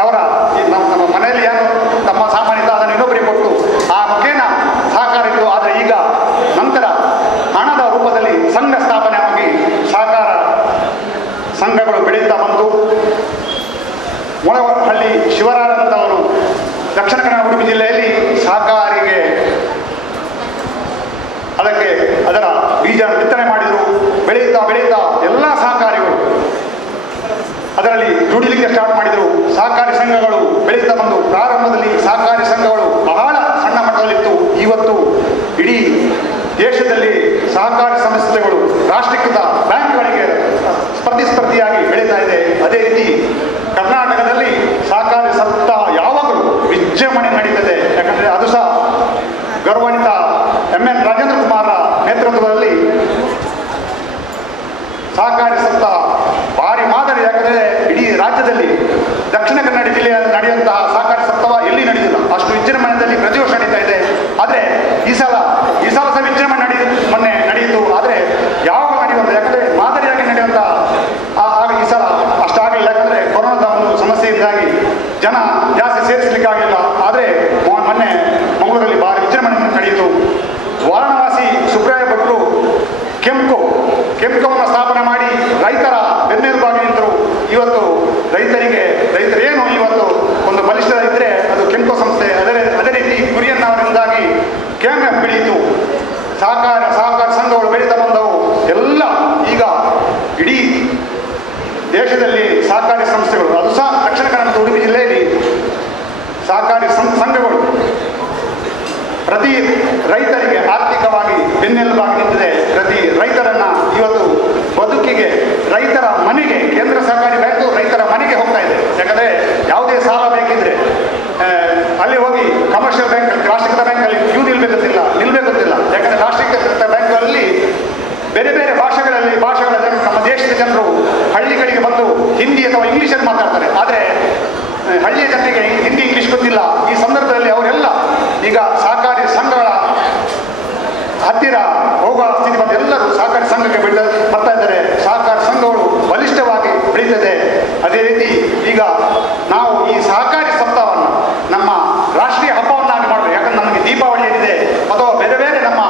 ಅವರ ನಮ್ಮ ಮನೆಯಲ್ಲಿ ಏನು ತಮ್ಮ ಸಾಮಾನ್ಯ ಅದನ್ನು ಇನ್ನೊಬ್ಬರಿಗೆ ಕೊಟ್ಟು ಆ ಮುಖೇನ ಸಹಕಾರ ಇತ್ತು. ಆದರೆ ಈಗ ನಂತರ ಹಣದ ರೂಪದಲ್ಲಿ ಸಂಘ ಸ್ಥಾಪನೆಯಾಗಿ ಸಹಕಾರ ಸಂಘಗಳು ಬೆಳೀತಾ ಬಂತು. ಮೊಳಹಳ್ಳಿ ಶಿವರಾರಂತವರು ದಕ್ಷಿಣ ಕನ್ನಡ ಉಡುಪಿ ಜಿಲ್ಲೆಯಲ್ಲಿ ಸಹಕಾರಿಗೆ ಅದರ ಬೀಜ ಬಿತ್ತನೆ ಮಾಡಿದರು. ಬೆಳೀತಾ ಬೆಳೀತಾ ಎಲ್ಲ ಸಹಕಾರಿಗಳು ಅದರಲ್ಲಿ ದುಡಿಲಿಕ್ಕೆ ಸ್ಟಾರ್ಟ್ ಮಾಡಿದರು. ಸಹಕಾರಿ ಸಂಘಗಳು ಬೆಳೀತಾ ಬಂದು ಪ್ರಾರಂಭದಲ್ಲಿ ಸಹಕಾರಿ ಸಂಘಗಳು ಬಹಳ ಸಣ್ಣ ಮಟ್ಟದಲ್ಲಿತ್ತು. ಇವತ್ತು ಇಡೀ ದೇಶದಲ್ಲಿ ಸಹಕಾರಿ ಸಂಸ್ಥೆಗಳು ರಾಷ್ಟ್ರೀಕೃತ ಬ್ಯಾಂಕ್ಗಳಿಗೆ ಸ್ಪರ್ಧಿಯಾಗಿ ಬೆಳೀತಾ ಇದೆ. ಅದೇ ರೀತಿ ಕರ್ನಾಟಕದಲ್ಲಿ ಸಹಕಾರಿ ಸಪ್ತಾಹ ಯಾವಾಗಲೂ ವಿಜೃಂಭಣೆ ನಡೀತದೆ. ಯಾಕಂದರೆ ಅದು ಸಹ ಗೌರವಾನ್ವಿತ MN ರಾಜೇಂದ್ರ ಕುಮಾರ್ ನೇತೃತ್ವದಲ್ಲಿ ಸಹಕಾರಿ ಸಪ್ತಾಹ ಭಾರಿ ಮಾದರಿ. ಯಾಕಂದರೆ ಇಡೀ ರಾಜ್ಯದಲ್ಲಿ ದಕ್ಷಿಣ ಕನ್ನಡ ಜಿಲ್ಲೆಯಲ್ಲಿ ನಡೆಯುವಂತಹ ಸಹಕಾರಿ ಸಪ್ತಾಹ ಎಲ್ಲಿ ನಡೆದಿಲ್ಲ, ಅಷ್ಟು ವಿಜೃಂಭಣೆಯಲ್ಲಿ ಪ್ರತಿ ವರ್ಷ ನಡೀತಾ ಇದೆ. ಆದರೆ ಈ ಸಲ ಸಹ ವಿಜೃಂಭಣೆ ಮೊನ್ನೆ ನಡೆಯಿತು. ಆದರೆ ಯಾವಾಗ ನಡೆಯುವಂಥ, ಯಾಕಂದರೆ ಮಾದರಿಯಾಗಿ ನಡೆಯುವಂಥ ಆಗ ಈ ಸಲ ಅಷ್ಟಾಗಲಿಲ್ಲ. ಯಾಕಂದರೆ ಕೊರೋನಾದ ಒಂದು ಸಮಸ್ಯೆಯಿಂದಾಗಿ ಜನ ಜಾಸ್ತಿ ಸೇರಿಸಲಿಕ್ಕಾಗಲಿಲ್ಲ. ಆದರೆ ಮೊನ್ನೆ ಮಂಗಳೂರಲ್ಲಿ ಭಾರಿ ವಿಜೃಂಭಣೆ ನಡೆಯಿತು. ವಾರಣಾಸಿ ಸುಬ್ರಾಯ ಭಟ್ರು ಕೆಂಪ್ಕೋವನ್ನು ಸ್ಥಾಪನೆ ಮಾಡಿ ರೈತರ ಬೆನ್ನೆಲುಬಾಗಿ ನಿಂತರು. ಇವತ್ತು ರೈತರೇನು ಇವತ್ತು ಒಂದು ಬಲಿಷ್ಠ ಇದ್ದರೆ ಅದು ಕೆಂಪ್ಕೋ ಸಂಸ್ಥೆ. ಅದೇ ರೀತಿ ಗುರಿಯನ್ನವರಿಂದಾಗಿ KMF ಬೆಳೆಯಿತು. ಸಹಕಾರ ಸಂಘಗಳು ಬೆಳೀತಾ ಬಂದವು. ಎಲ್ಲ ಈಗ ಇಡೀ ದೇಶದಲ್ಲಿ ಸಹಕಾರಿ ಸಂಸ್ಥೆಗಳು, ಅದು ಸಹ ದಕ್ಷಿಣ ಕನ್ನಡ ಉಡುಪಿ ಜಿಲ್ಲೆಯಲ್ಲಿ ಸಹಕಾರಿ ಸಂಘಗಳು ಪ್ರತಿ ರೈತರಿಗೆ ಆರ್ಥಿಕವಾಗಿ ಬೆನ್ನೆಲುಬಾಗಿ ನಿಂತಿದೆ. ಪ್ರತಿ ರೈತರನ್ನ ಇವತ್ತು ಬದುಕಿಗೆ ರೈತರ ಮನೆಗೆ ಕೇಂದ್ರ ಸಹಕಾರಿ ಬ್ಯಾಂಕು ರೈತರ ಮನೆಗೆ ಹೋಗ್ತಾ ಇದೆ. ಯಾಕಂದರೆ ಯಾವುದೇ ಸಾಲ ಬೇಕಿದ್ರೆ ಅಲ್ಲಿ ಹೋಗಿ ಕಮರ್ಷಿಯಲ್ ಬ್ಯಾಂಕ್, ರಾಷ್ಟ್ರೀಕೃತ ಬ್ಯಾಂಕಲ್ಲಿ ಕ್ಯೂ ನಿಲ್ಬೇಕಂತಿಲ್ಲ. ಯಾಕಂದರೆ ರಾಷ್ಟ್ರೀಕೃತ ಬ್ಯಾಂಕಲ್ಲಿ ಬೇರೆ ಬೇರೆ ಭಾಷೆಗಳ ಜನರು, ನಮ್ಮ ದೇಶದ ಜನರು ಹಳ್ಳಿಗಳಿಗೆ ಬಂದು ಹಿಂದಿ ಅಥವಾ ಇಂಗ್ಲೀಷಲ್ಲಿ ಮಾತಾಡ್ತಾರೆ. ಆದರೆ ಹಳ್ಳಿಯ ಜನರಿಗೆ ಹಿಂದಿ ಇಂಗ್ಲೀಷ್ ಗೊತ್ತಿಲ್ಲ. ಈ ಸಂದರ್ಭದಲ್ಲಿ ಅವರೆಲ್ಲ ಈಗ ಸಹಕಾರಿ ಸಂಘಗಳ ಹತ್ತಿರ ಹೋಗುವ ಸ್ಥಿತಿ ಬಂದು ಎಲ್ಲರೂ ಸಹಕಾರಿ ಸಂಘಕ್ಕೆ ಬರ್ತಾ ಇದ್ದಾರೆ. ಸಹಕಾರಿ ಸಂಘಗಳು ಬಲಿಷ್ಠವಾಗಿ ಬೆಳೀತದೆ. ಅದೇ ರೀತಿ ಈಗ ನಾವು ಈ ಸಹಕಾರಿ ಸಪ್ತಾಹವನ್ನು ನಮ್ಮ ರಾಷ್ಟ್ರೀಯ ಹಬ್ಬವನ್ನಾಗಿ ಮಾಡಬೇಕು. ಯಾಕಂದ್ರೆ ನಮಗೆ ದೀಪಾವಳಿ ಏನಿದೆ ಅಥವಾ ಬೇರೆ ಬೇರೆ ನಮ್ಮ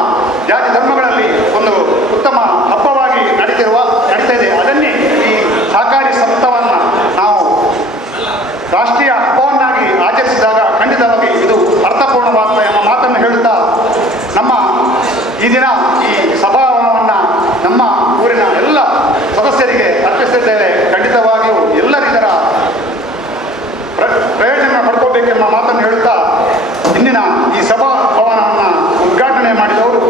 ಜಾತಿ ಧರ್ಮಗಳಲ್ಲಿ ಒಂದು ಉತ್ತಮ ಹಬ್ಬವಾಗಿ ನಡೀತಾ ಇದೆ. ಅದನ್ನೇ ಈ ಸಹಕಾರಿ ಸಪ್ತಾಹವನ್ನು ನಾವು ರಾಷ್ಟ್ರೀಯ ಹಬ್ಬವನ್ನಾಗಿ ಆಚರಿಸಿದಾಗ ಖಂಡಿತವಾಗಿ ಇದು ಅರ್ಥಪೂರ್ಣವಾಗ್ತದೆ ಎಂಬ ಮಾತನ್ನು ಹೇಳುತ್ತಾ ನಮ್ಮ ಈ ದಿನ ಈ ಸಭಾವನ್ನು ನಮ್ಮ ಊರಿನ ಎಲ್ಲ ಸದಸ್ಯರಿಗೆ ಅರ್ಪಿಸುತ್ತಿದ್ದೇವೆ. ಖಂಡಿತವಾಗಿಯೂ ಎಲ್ಲರೂ ಇದರ ಪ್ರಯೋಜನ ಪಡ್ಕೋಬೇಕೆಂಬ ಮಾತನ್ನು ಹೇಳುತ್ತಾ ಇಂದಿನ ಈ ಸಭಾ ಭವನವನ್ನು ಉದ್ಘಾಟನೆ ಮಾಡಿದವರು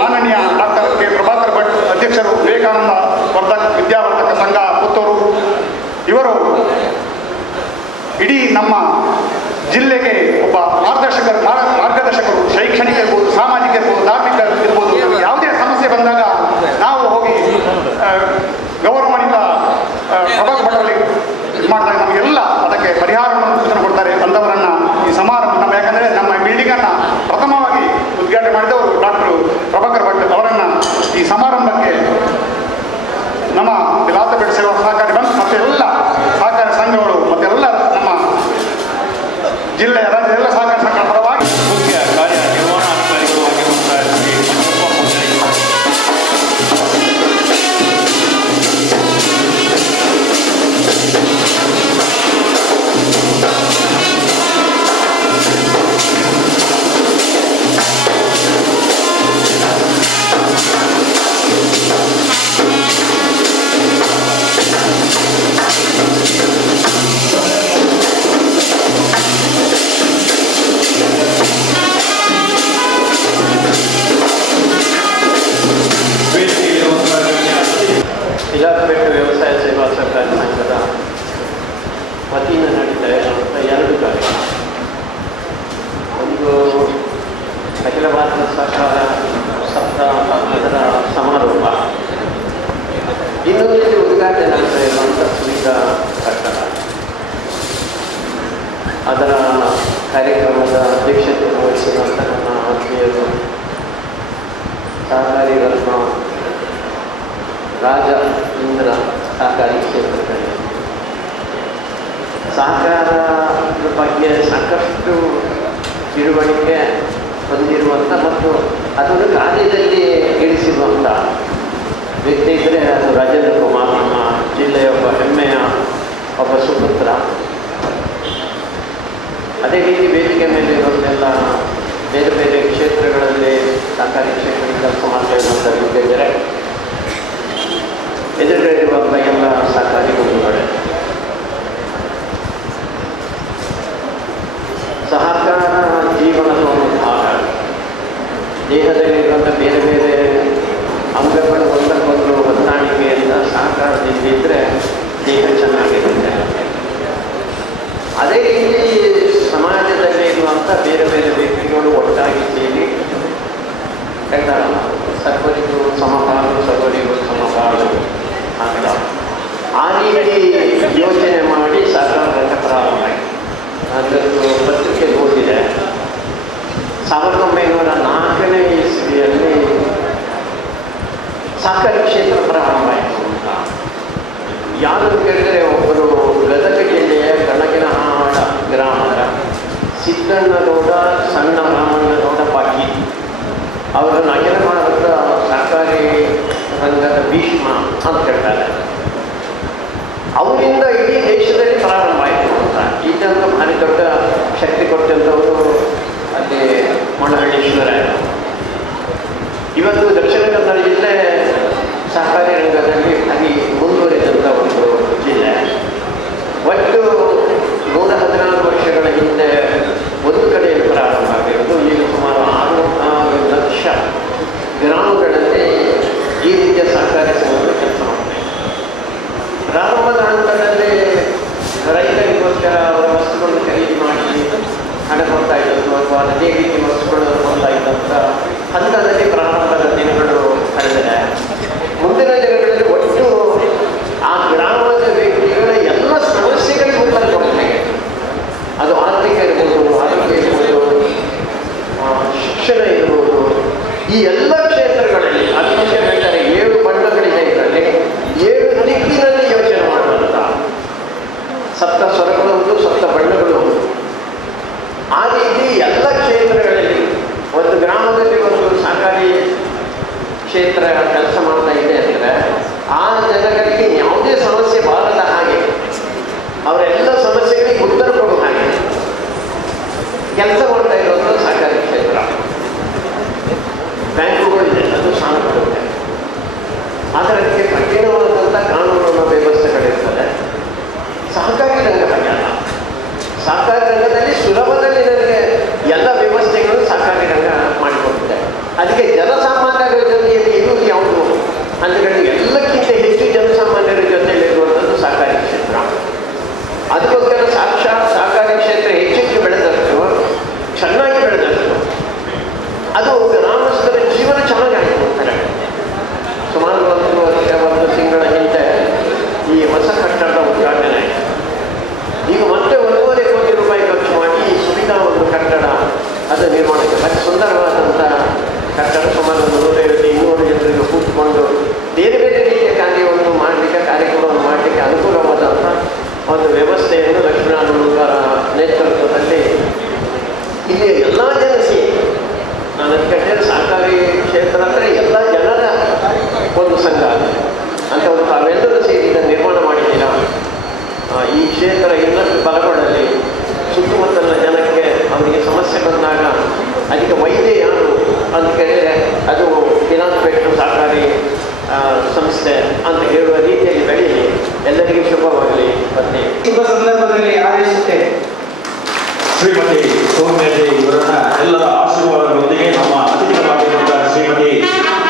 ಮಾನನೀಯ ಡಾಕ್ಟರ್ ಕೆ ಪ್ರಭಾಕರ್ ಭಟ್, ಅಧ್ಯಕ್ಷರು, ವಿವೇಕಾನಂದ ವಿದ್ಯಾವರ್ಧಕ ಸಂಘ ಪುತ್ತೂರು. ಇವರು ಇಡೀ ನಮ್ಮ ಜಿಲ್ಲೆಗೆ ಒಬ್ಬ ಮಾರ್ಗದರ್ಶಕರು. ಶೈಕ್ಷಣಿಕ ಇರ್ಬೋದು, ಸಾಮಾಜಿಕ ಇರ್ಬೋದು, ಧಾರ್ಮಿಕ ಇರ್ಬೋದು, ಯಾವುದೇ ಸಮಸ್ಯೆ ಬಂದಾಗ ನಾವು ಹೋಗಿ ಗೌರವಾನ್ವಿತ ಪ್ರಭಾಕರ್ ಭಟ್ರಲ್ಲಿ ಇದು ಮಾಡ್ತಾರೆ. ನಮಗೆಲ್ಲ ಅದಕ್ಕೆ ಪರಿಹಾರವನ್ನು ಸೂಚನೆ ಕೊಡ್ತಾರೆ. ಅಂಥವರನ್ನು ಈ ಸಮಾರಂಭ ಯಾಕಂದರೆ ನಮ್ಮ ಬಿಲ್ಡಿಂಗನ್ನು ಪ್ರಥಮವಾಗಿ ಉದ್ಘಾಟನೆ ಮಾಡಿದವರು ಡಾಕ್ಟರ್ ಪ್ರಭಾಕರ್ ಭಟ್ ಅವರನ್ನು ಈ ಸಮಾರಂಭಕ್ಕೆ ನಮ್ಮ ಲಾತಪೇಟೆ ಸೇವಾ ಸಹಕಾರಿ ಬ್ಯಾಂಕ್ ಮತ್ತು ಎಲ್ಲ ಸಹಕಾರಿ ಸಂಘಗಳು ಮತ್ತೆಲ್ಲ ನಮ್ಮ ಜಿಲ್ಲೆಯ ರಾಜ್ಯದ ಎಲ್ಲ ಸಹಕಾರಿ ಸಂಘಗಳ ಪರವಾಗಿ ಮುಖ್ಯ ಕಾರ್ಯನಿರ್ವಹಣಾಧಿಕಾರಿಗಳು ಇಲಾಖೆ ವ್ಯವಸಾಯ ಸೇವಾ ಸಹಕಾರಿ ಸಂಘದ ವತಿಯಿಂದ ನಡೀತಾ ಇರುವಂಥ 2 ಕಾರ್ಯಕ್ರಮ. ಒಂದು ಅಖಿಲ ಭಾರತ ಸಹಕಾರ ಸಪ್ತಾಹ ಅದರ ಸಮಾರೋಪ, ಇನ್ನೊಂದು ಉದ್ಘಾಟನೆ ಆಗ್ತಾ ಇರುವಂಥ ಸುವಿಧಾ ಕಟ್ಟಡ. ಅದರ ಕಾರ್ಯಕ್ರಮದ ಅಧ್ಯಕ್ಷತೆಯನ್ನು ವಹಿಸಿದಂಥ ನನ್ನ ಆತ್ಮೀಯರು ಸಹಕಾರಿ ರತ್ನ ರಾಜ ಇಂದ್ರ ಸಹಕಾರಿ ಕ್ಷೇತ್ರದಲ್ಲಿ ಸಹಕಾರ ಬಗ್ಗೆ ಸಾಕಷ್ಟು ತಿಳುವಳಿಕೆ ಹೊಂದಿರುವಂಥ ಮತ್ತು ಅದನ್ನು ಕಾರ್ಯದಲ್ಲಿ ಇಳಿಸಿರುವಂಥ ವ್ಯಕ್ತಿ ಇದ್ದರೆ ಅದು ರಾಜೇಂದ್ರ ಕುಮಾರ್, ನಮ್ಮ ಜಿಲ್ಲೆಯ ಒಬ್ಬ ಹೆಮ್ಮೆಯ ಒಬ್ಬ ಸುಪುತ್ರ. ಅದೇ ರೀತಿ ವೇದಿಕೆ ಮೇಲೆ ಇರೋದೆಲ್ಲ ಬೇರೆ ಬೇರೆ ಕ್ಷೇತ್ರಗಳಲ್ಲಿ ಸರ್ಕಾರಿ ಕ್ಷೇತ್ರದಲ್ಲಿ ಕೆಲಸ ಮಾಡ್ತಾ ಇರುವಂಥ ಇದ್ದರೆ ಎದುರುಗಡೆ ಇರುವಂಥ ಎಲ್ಲ ಸರ್ಕಾರಿ ಗುಂಪುಗಳೇ ಸಹಕಾರ ಜೀವನದ ಒಂದು ಭಾಗ. ದೇಹದಲ್ಲಿರುವಂಥ ಬೇರೆ ಬೇರೆ ಅಂಗಗಳು ಒಂದಕ್ಕೊಂದು ಹೊಂದಾಣಿಕೆಯಿಂದ ಸಹಕಾರದಿಂದಿದ್ದರೆ ದೇಹ ಚೆನ್ನಾಗಿರುತ್ತೆ. ಅದೇ ರೀತಿ ಸಮಾಜದಲ್ಲಿ ಇರುವಂಥ ಬೇರೆ ಬೇರೆ ವ್ಯಕ್ತಿಗಳು ಒಟ್ಟಾಗಿ ಸೇರಿ ಸರ್ವರಿಗೂ ಸಮಪಾಲು ಸರ್ವರಿಗೂ ಸಮಪಾಲು ಅಂತ ಆ ರೀತಿ ಯೋಚನೆ ಮಾಡಿ ಸರ್ಕಾರದ ಪ್ರಾರಂಭ ಆಯಿತು. ಅದರದ್ದು ಪತ್ರಿಕೆ ಓದಿದೆ. 1904ನೇ ಇಸ್ವಿಯಲ್ಲಿ ಸಹಕಾರಿ ಕ್ಷೇತ್ರ ಪ್ರಾರಂಭ ಆಯಿತು ಅಂತ. ಯಾರು ಕೇಳಿದರೆ ಒಬ್ಬರು ಗದಗ ಜಿಲ್ಲೆಯ ಕಣಗಿನಹಾಳ ಗ್ರಾಮದ ಸಿದ್ದಣ್ಣಗೌಡ ಸಣ್ಣ ರಾಮಣ್ಣಗೌಡ ಪಾಕಿ ಅವರನ್ನು ಅಖಿಲ ಭಾರತ ಸಹಕಾರಿ ರಂಗದ ಭೀಷ್ಮ ಅಂತ ಹೇಳ್ತಾರೆ. ಅವರಿಂದ ಇಡೀ ದೇಶದಲ್ಲಿ ಪ್ರಾರಂಭ ಆಯಿತು ಅಂತ. ಇದನ್ನು ಭಾರಿ ದೊಡ್ಡ ಶಕ್ತಿ ಕೊಟ್ಟಂಥವರು ಅಲ್ಲಿ ಮೊಳಹಳ್ಳೀಶ್ವರ. ಇವತ್ತು ದಕ್ಷಿಣ ಕನ್ನಡ ಜಿಲ್ಲೆ ಸಹಕಾರಿ ರಂಗದಲ್ಲಿ ಭಾರಿ ಮುಂದುವರಿದಂಥ ಒಂದು ಜಿಲ್ಲೆ. ಒಟ್ಟು 114 ವರ್ಷಗಳ ಹಿಂದೆ ಒಂದು ಕಡೆಯಲ್ಲಿ ಪ್ರಾರಂಭ ಆಗಿರೋದು. ಈಗ ಸುಮಾರು 6 ಲಕ್ಷ ಗ್ರಾಮಗಳಲ್ಲಿ ಈ ರೀತಿಯ ಸಹಕಾರಿ ಸಂಘಗಳು ಕೆಲಸ ಮಾಡ್ತಾರೆ. ಪ್ರಾರಂಭದ ಹಂತದಲ್ಲಿ ರೈತರಿಗೋಸ್ಕರ ಅವರ ವಸ್ತುಗಳನ್ನು ಖರೀದಿ ಮಾಡಿ ಹಣ ಕೊಡ್ತಾ ಇದ್ದದ್ದು ಅಥವಾ ಅದೇ ರೀತಿ ವಸ್ತುಗಳನ್ನು ಕೊಡ್ತಾ ಇದ್ದಂಥ ಹಂತದಲ್ಲಿ ಪ್ರಾರಂಭದ ದಿನಗಳು ಕಳೆದರೆ, ಮುಂದಿನ ದಿನಗಳಲ್ಲಿ ಒಟ್ಟು ಆ ಗ್ರಾಮದ ವ್ಯಕ್ತಿಗಳ ಎಲ್ಲ ಸಮಸ್ಯೆಗಳಿಗೆ ಉತ್ತರ ಕೊಡ್ತಾರೆ. ಅದು ಆರ್ಥಿಕ ಇರ್ಬೋದು, ಆರೋಗ್ಯ ಇರ್ಬೋದು, ಶಿಕ್ಷಣ ಇರ್ಬೋದು, ಈ ಎಲ್ಲ ಕ್ಷೇತ್ರಗಳಲ್ಲಿ ಅದಕ್ಕೆ ಹೇಳ್ತಾರೆ 7 ಬಣ್ಣಗಳಿದೆ. ಇದರಲ್ಲಿ 7 ದಿಕ್ಕಿನಲ್ಲಿ ಯೋಚನೆ ಮಾಡುವಂಥ ಸಪ್ತ ಸ್ವರಗಳು ಉಂಟು, ಸಪ್ತ ಬಣ್ಣಗಳು ಉಂಟು. ಆ ರೀತಿ ಎಲ್ಲ ಕ್ಷೇತ್ರಗಳಲ್ಲಿ ಒಂದು ಗ್ರಾಮದಲ್ಲಿ ಒಂದು ಸಹಕಾರಿ ಕ್ಷೇತ್ರ ಕೆಲಸ ಮಾಡ್ತಾ ಇದೆ ಅಂದರೆ ಆ ಜನಗಳಿಗೆ ಯಾವುದೇ ಸಮಸ್ಯೆ ಬಾರದ ಹಾಗೆ, ಅವರೆಲ್ಲ ಸಮಸ್ಯೆಗಳಿಗೆ ಉತ್ತರ ಕೊಡುವ ಹಾಗೆ ಕೆಲಸ ಮಾಡ್ತಾ ಇರೋದು ಸಹಕಾರಿ ಕ್ಷೇತ್ರ. ಬ್ಯಾಂಕುಗಳಿದೆ, ಅದು ಸಾಲ ಕೊಡುತ್ತೆ. ಆದರೆ ಅದಕ್ಕೆ ಕಠಿಣವಾದಂಥ ಕಾನೂನಿನ ವ್ಯವಸ್ಥೆಗಳಿರ್ತದೆ. ಸಹಕಾರಿ ರಂಗ ಹಾಗಲ್ಲ. ಸಹಕಾರಿ ರಂಗದಲ್ಲಿ ಸುಲಭದಲ್ಲಿ ನನಗೆ ಎಲ್ಲ ವ್ಯವಸ್ಥೆಗಳು ಸಹಕಾರಿ ರಂಗ ಮಾಡಿಕೊಟ್ಟಿದೆ. ಅದಕ್ಕೆ ಜನಸಾಮಾನ್ಯರ ಜೊತೆಯಲ್ಲಿ ಇರುವುದು ಯಾವುದು ಅಂತ ಹೇಳಿ ಎಲ್ಲಕ್ಕಿಂತ ಹೆಚ್ಚು ಜನಸಾಮಾನ್ಯರ ಜೊತೆಯಲ್ಲಿ ಇರುವಂಥದ್ದು ಸಹಕಾರಿ ಕ್ಷೇತ್ರ. ಅದಕ್ಕೋಸ್ಕರ ಸಾಕ್ಷಾತ್ ಸಹಕಾರಿ ಕ್ಷೇತ್ರ ಹೆಚ್ಚೆಚ್ಚು ಬೆಳೆದಷ್ಟು, ಚೆನ್ನಾಗಿ ಬೆಳೆದಷ್ಟು ಅದು ಗ್ರಾಮಸ್ಥರ ಜೀವನ ಚೆನ್ನಾಗಿ ಆಗಿರ್ತಾರೆ. ಸುಮಾರು ಒಂದು ತಿಂಗಳ ಹಿಂದೆ ಈ ಹೊಸ ಕಟ್ಟಡ ಉದ್ಘಾಟನೆ ಆಯಿತು. ಈಗ ಮತ್ತೆ 1.5 ಕೋಟಿ ರೂಪಾಯಿ ಖರ್ಚು ಮಾಡಿ ಈ ಸುವಿಧಾ ಒಂದು ಕಟ್ಟಡ ಅದು ನಿರ್ಮಾಣಕ್ಕೆ ಅತಿ ಸುಂದರವಾದಂಥ ಕಟ್ಟಡ. ಸುಮಾರು 150-200 ಜನರಿಗೆ ಕೂತ್ಕೊಂಡು ಬೇರೆ ಬೇರೆ ರೀತಿಯ ಕಾರ್ಯವನ್ನು ಮಾಡಲಿಕ್ಕೆ, ಕಾರ್ಯಕ್ರಮವನ್ನು ಮಾಡಲಿಕ್ಕೆ ಅನುಕೂಲವಾದಂಥ ಒಂದು ವ್ಯವಸ್ಥೆಯನ್ನು ಲಕ್ಷ್ಮೀನಾರಾಯಣರ ನೇತೃತ್ವದಲ್ಲಿ ಇಲ್ಲಿ ಎಲ್ಲ ಜನ ಸೇರಿ, ನಾನು ಅದಕ್ಕೆ ಸಹಕಾರಿ ಕ್ಷೇತ್ರ ಅಂದರೆ ಎಲ್ಲ ಜನರ ಒಂದು ಸಂಘ ಅಂತ ಒಂದು ತಾವೆಲ್ಲರೂ ಸೇರಿ ಇದನ್ನು ನಿರ್ಮಾಣ ಮಾಡಿದ್ದೀರ. ಈ ಕ್ಷೇತ್ರ ಇನ್ನಷ್ಟು ಬಲಗೊಳ್ಳಲಿ, ಸುತ್ತಮುತ್ತಲಿನ ಜನಕ್ಕೆ ಅವರಿಗೆ ಸಮಸ್ಯೆ ಬಂದಾಗ ಅದಕ್ಕೆ ವೈದ್ಯ ಯಾರು ಅಂತ ಕೇಳಿದರೆ ಅದು ಫಿಲಾಂಥ್ರೋಪಿಕ್ ಸಹಕಾರಿ ಸಂಸ್ಥೆ ಅಂತ ಹೇಳುವ ರೀತಿಯಲ್ಲಿ ಬೆಳೀಲಿ. ಎಲ್ಲರಿಗೂ ಶುಭವಾಗಲಿ. ಬನ್ನಿ. ಶುಭ ಸಂದರ್ಭದಲ್ಲಿ ಆದೇಶಿಸುತ್ತೇನೆ ಶ್ರೀಮತಿ ಸೌಮ್ಯತೆ ಇವರನ್ನ ಎಲ್ಲರ ಆಶೀರ್ವಾದಗಳೊಂದಿಗೆ ನಮ್ಮ ಅತಿಥಿಗಳಾಗಿರುವಂತಹ ಶ್ರೀಮತಿ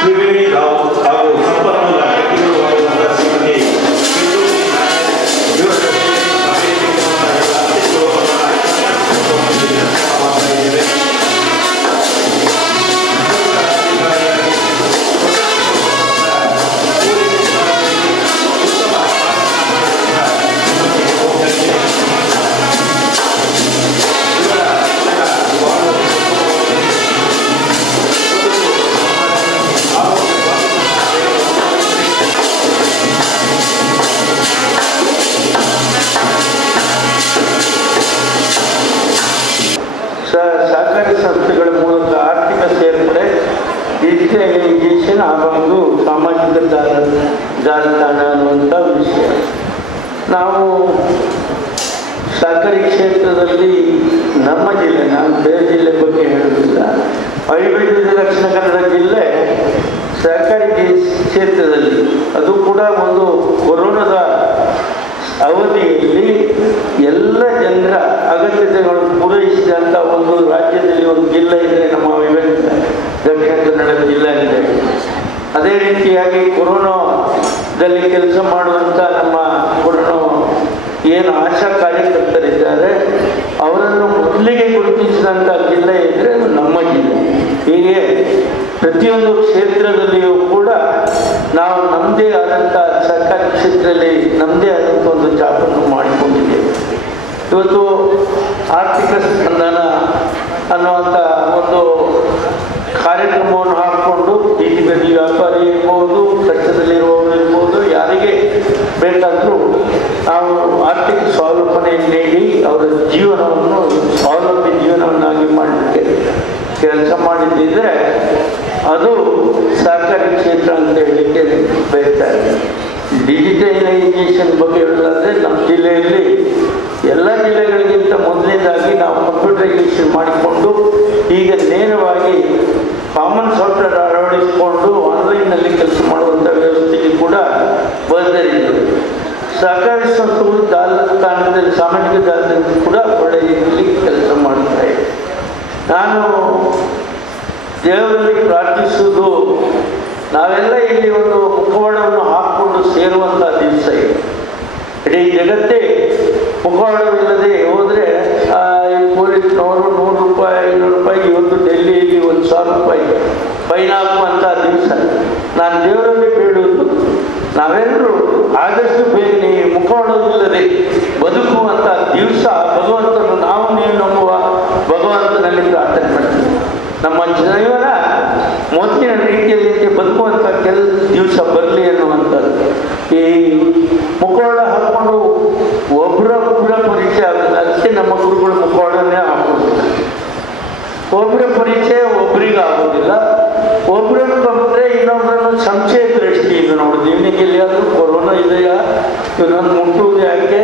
ತ್ರಿವೇಣಿ ರಾವ್ ಹಾಗೂ ಸಂಪನ್ಮೂಲ ವ್ಯಕ್ತಿಗಳು ಆಗಿರುವಂತಹ ಶ್ರೀಮತಿ ಸಹಕಾರಿ ಸಂಸ್ಥೆಗಳ ಮೂಲಕ ಆರ್ಥಿಕ ಸೇರ್ಪಡೆ, ಡಿಜಿಟಲೈಸೇಷನ್ ಹಾಗೂ ಸಾಮಾಜಿಕ ಜಾಲತಾಣ ಅನ್ನುವಂಥ ವಿಷಯ. ನಾವು ಸಹಕಾರಿ ಕ್ಷೇತ್ರದಲ್ಲಿ ನಮ್ಮ ಜಿಲ್ಲೆ, ನಾನು ಬೇರೆ ಜಿಲ್ಲೆ ಬಗ್ಗೆ ಹೇಳುವುದಿಲ್ಲ, ಅವಿಭಜಿತ ದಕ್ಷಿಣ ಕನ್ನಡ ಜಿಲ್ಲೆ ಸಹಕಾರಿ ಕ್ಷೇತ್ರದಲ್ಲಿ ಅದು ಕೂಡ ಒಂದು ಕೊರೋನಾದ ಅವಧಿಯಲ್ಲಿ ಎಲ್ಲ ಜನರ ಅಗತ್ಯತೆಗಳನ್ನು ಪೂರೈಸಿದಂಥ ಒಂದು ರಾಜ್ಯದಲ್ಲಿ ಒಂದು ಜಿಲ್ಲೆ ಇದೆ ನಮ್ಮ ಅವಿಭಜಿತ ದಕ್ಷಿಣ ಕನ್ನಡ ಜಿಲ್ಲೆ ಇದೆ. ಅದೇ ರೀತಿಯಾಗಿ ಕೊರೋನಾದಲ್ಲಿ ಕೆಲಸ ಮಾಡುವಂಥ ನಮ್ಮ ಕೊರೋನಾ ಏನು ಆಶಾ ಕಾರ್ಯಕರ್ತರಿದ್ದಾರೆ ಅವರನ್ನು ಮೊದಲಿಗೆ ಗುರುತಿಸಿದಂಥ ಜಿಲ್ಲೆ ಇದ್ದರೆ ನಮ್ಮ ಜಿಲ್ಲೆ. ಹೀಗೆ ಪ್ರತಿಯೊಂದು ಕ್ಷೇತ್ರದಲ್ಲಿಯೂ ಕೂಡ ನಾವು ನಮ್ಮದೇ ಆದಂಥ ಸರ್ಕಾರಿ ಕ್ಷೇತ್ರದಲ್ಲಿ ನಮ್ಮದೇ ಆದಂಥ ಒಂದು ಜಾಬನ್ನು ಮಾಡಿಕೊಂಡಿದ್ದೇವೆ. ಇವತ್ತು ಆರ್ಥಿಕ ಸ್ಪಂದನ ಅನ್ನುವಂಥ ಒಂದು ಕಾರ್ಯಕ್ರಮವನ್ನು ಹಾಕಿಕೊಂಡು ಬೀದಿ ಬದಿ ವ್ಯಾಪಾರಿ ಇರ್ಬೋದು, ಕಷ್ಟದಲ್ಲಿರುವವರು ಇರ್ಬೋದು, ಯಾರಿಗೆ ಬೇಕಾದರೂ ನಾವು ಆರ್ಥಿಕ ಸ್ವಾವಲಂಬನೆ ನೀಡಿ ಅವರ ಜೀವನವನ್ನು ಸ್ವಾವಲಂಬಿ ಜೀವನವನ್ನಾಗಿ ಮಾಡಲಿಕ್ಕೆ ಕೆಲಸ ಮಾಡಿದ್ದಿದ್ರೆ ಅದು ಸಹಕಾರಿ ಕ್ಷೇತ್ರ ಅಂತ ಹೇಳಲಿಕ್ಕೆ ಬಯಸ್ತಾರೆ. ಡಿಜಿಟಲೈಸೇಷನ್ ಬಗ್ಗೆ ಹೇಳೋದಾದರೆ ನಮ್ಮ ಜಿಲ್ಲೆಯಲ್ಲಿ ಎಲ್ಲ ಜಿಲ್ಲೆಗಳಿಗಿಂತ ಮೊದಲನೇದಾಗಿ ನಾವು ಕಂಪ್ಯೂಟರೈಸೇಷನ್ ಮಾಡಿಕೊಂಡು ಈಗ ನೇರವಾಗಿ ಕಾಮನ್ ಸಾಫ್ಟ್ವೇರ್ ಅಳವಡಿಸಿಕೊಂಡು ಆನ್ಲೈನ್ನಲ್ಲಿ ಕೆಲಸ ಮಾಡುವಂಥ ವ್ಯವಸ್ಥೆಗೆ ಕೂಡ ಬಂದಿದೆ. ಸಹಕಾರಿ ಸಂಸ್ಥೆಗಳು ಜಾಲತಾಣದಲ್ಲಿ ಸಾಮಾಜಿಕ ಜಾಲತಾಣದಲ್ಲಿ ಕೂಡ ಒಳ್ಳೆಯ ರೀತಿಯಲ್ಲಿ ಕೆಲಸ ಮಾಡ್ತಾ ಇದೆ. ನಾನು ದೇವರಲ್ಲಿ ಪ್ರಾರ್ಥಿಸುವುದು, ನಾವೆಲ್ಲ ಇಲ್ಲಿ ಒಂದು ಮುಖವಾಡವನ್ನು ಹಾಕಿಕೊಂಡು ಸೇರುವಂಥ ದಿವಸ ಇದೆ. ಇಡೀ ಜಗತ್ತೇ ಮುಖವಾಡವಿಲ್ಲದೆ ಹೋದರೆ ಪೊಲೀಸ್ನವರು 100 ರೂಪಾಯಿ 500 ರೂಪಾಯಿ, ಇವತ್ತು ಡೆಲ್ಲಿಯಲ್ಲಿ 1,000 ರೂಪಾಯಿ ಫೈನ್ ಹಾಕುವಂಥ ದಿವಸ. ನಾನು ದೇವರಲ್ಲಿ ಬೇಡುವುದು, ನಾವೆಲ್ಲರೂ ಆದಷ್ಟು ಬೇಗನೆ ಮುಖವಾಡವಿಲ್ಲದೆ ಬದುಕುವಂಥ ದಿವಸ ಭಗವಂತನು ನಾವು ನೀವು ನಂಬುವ ಭಗವಂತನಲ್ಲಿ ಪ್ರಾರ್ಥನೆ ಮಾಡ್ತೀವಿ. ನಮ್ಮ ಜೀವನ ಮೊದಲಿನ ರೀತಿಯಲ್ಲಿ ಬದುಕುವಂಥ ದಿವಸ ಬರಲಿ ಅನ್ನುವಂಥದ್ದು. ಈ ಮುಖವಾಡ ಹಾಕ್ಕೊಂಡು ಒಬ್ಬರ ಪರಿಚಯ ಆಗೋದಿಲ್ಲ. ಅದಕ್ಕೆ ನಮ್ಮ ಗುರುಗಳು ಮುಖವಾಡನೇ ಹಾಕೋದಿಲ್ಲ. ಒಬ್ಬರ ಪರಿಚಯ ಒಬ್ಬರಿಗೆ ಆಗೋದಿಲ್ಲ. ಒಬ್ಬರನ್ನು ಕಂಡ್ರೆ ಇನ್ನೊಬ್ಬರನ್ನು ಸಂಶಯ ದೃಷ್ಟಿಯಿಂದ ನೋಡೋದು. ಇವನಿಗೆ ಎಲ್ಲಿಯಾದರೂ ಕೊರೋನಾ ಇದೆಯಾ, ಇವನನ್ನು ಮುಟ್ಟುವುದು ಯಾಕೆ,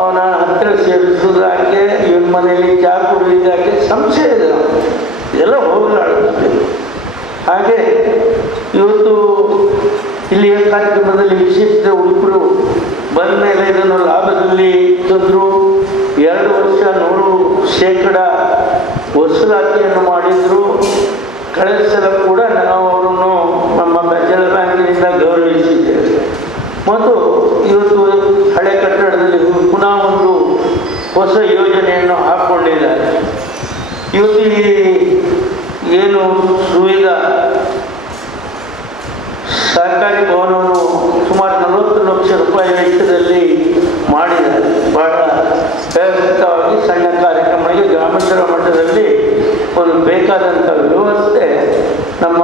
ಅವನ ಹತ್ತಿರ ಸೇರಿಸೋದು ಯಾಕೆ, ಇವನ ಮನೆಯಲ್ಲಿ ಚಹಾ ಕುಡಿಯೋದು ಯಾಕೆ, ಸಂಶಯ ಇದೆ. ಇದೆಲ್ಲ ಹೋಗಲಾಡುತ್ತೆ. ಹಾಗೆ ಇವತ್ತು ಇಲ್ಲಿಯ ಕಾರ್ಯಕ್ರಮದಲ್ಲಿ ವಿಶೇಷ ಹುಡುಗರು ಬಂದ ಮೇಲೆ ಇದನ್ನು ಲಾಭದಲ್ಲಿ ತಂದರು. 2 ವರ್ಷ 100% ವಸೂಲಾತಿಯನ್ನು ಮಾಡಿದರು. ಕಳೆದ ಸಲ ಕೂಡ ನಾವು ಅವರನ್ನು ನಮ್ಮ ಜಲ ಬ್ಯಾಂಕಿನಿಂದ ಗೌರವಿಸಿದ್ದೇವೆ. ಮತ್ತು ಇವತ್ತು ಹಳೆ ಕಟ್ಟಡದಲ್ಲಿ ಪುನಃ ಒಂದು ಹೊಸ ಯೋಜನೆಯನ್ನು ಹಾಕ್ಕೊಂಡಿದ್ದಾರೆ. ಇವತ್ತು ಈ ಏನು ಸುವಿಧ ಸಹಕಾರಿ ಭವನವನ್ನು ಸುಮಾರು 40 ಲಕ್ಷ ರೂಪಾಯಿ ವೆಚ್ಚದಲ್ಲಿ ಮಾಡಿದ್ದಾರೆ. ಬಹಳ ವ್ಯವಸ್ಥಿತವಾಗಿ ಸಣ್ಣ ಕಾರ್ಯಕ್ರಮಗಳಿಗೆ ಗ್ರಾಮಾಂತರ ಮಟ್ಟದಲ್ಲಿ ಒಂದು ಬೇಕಾದಂಥ ವ್ಯವಸ್ಥೆ ನಮ್ಮ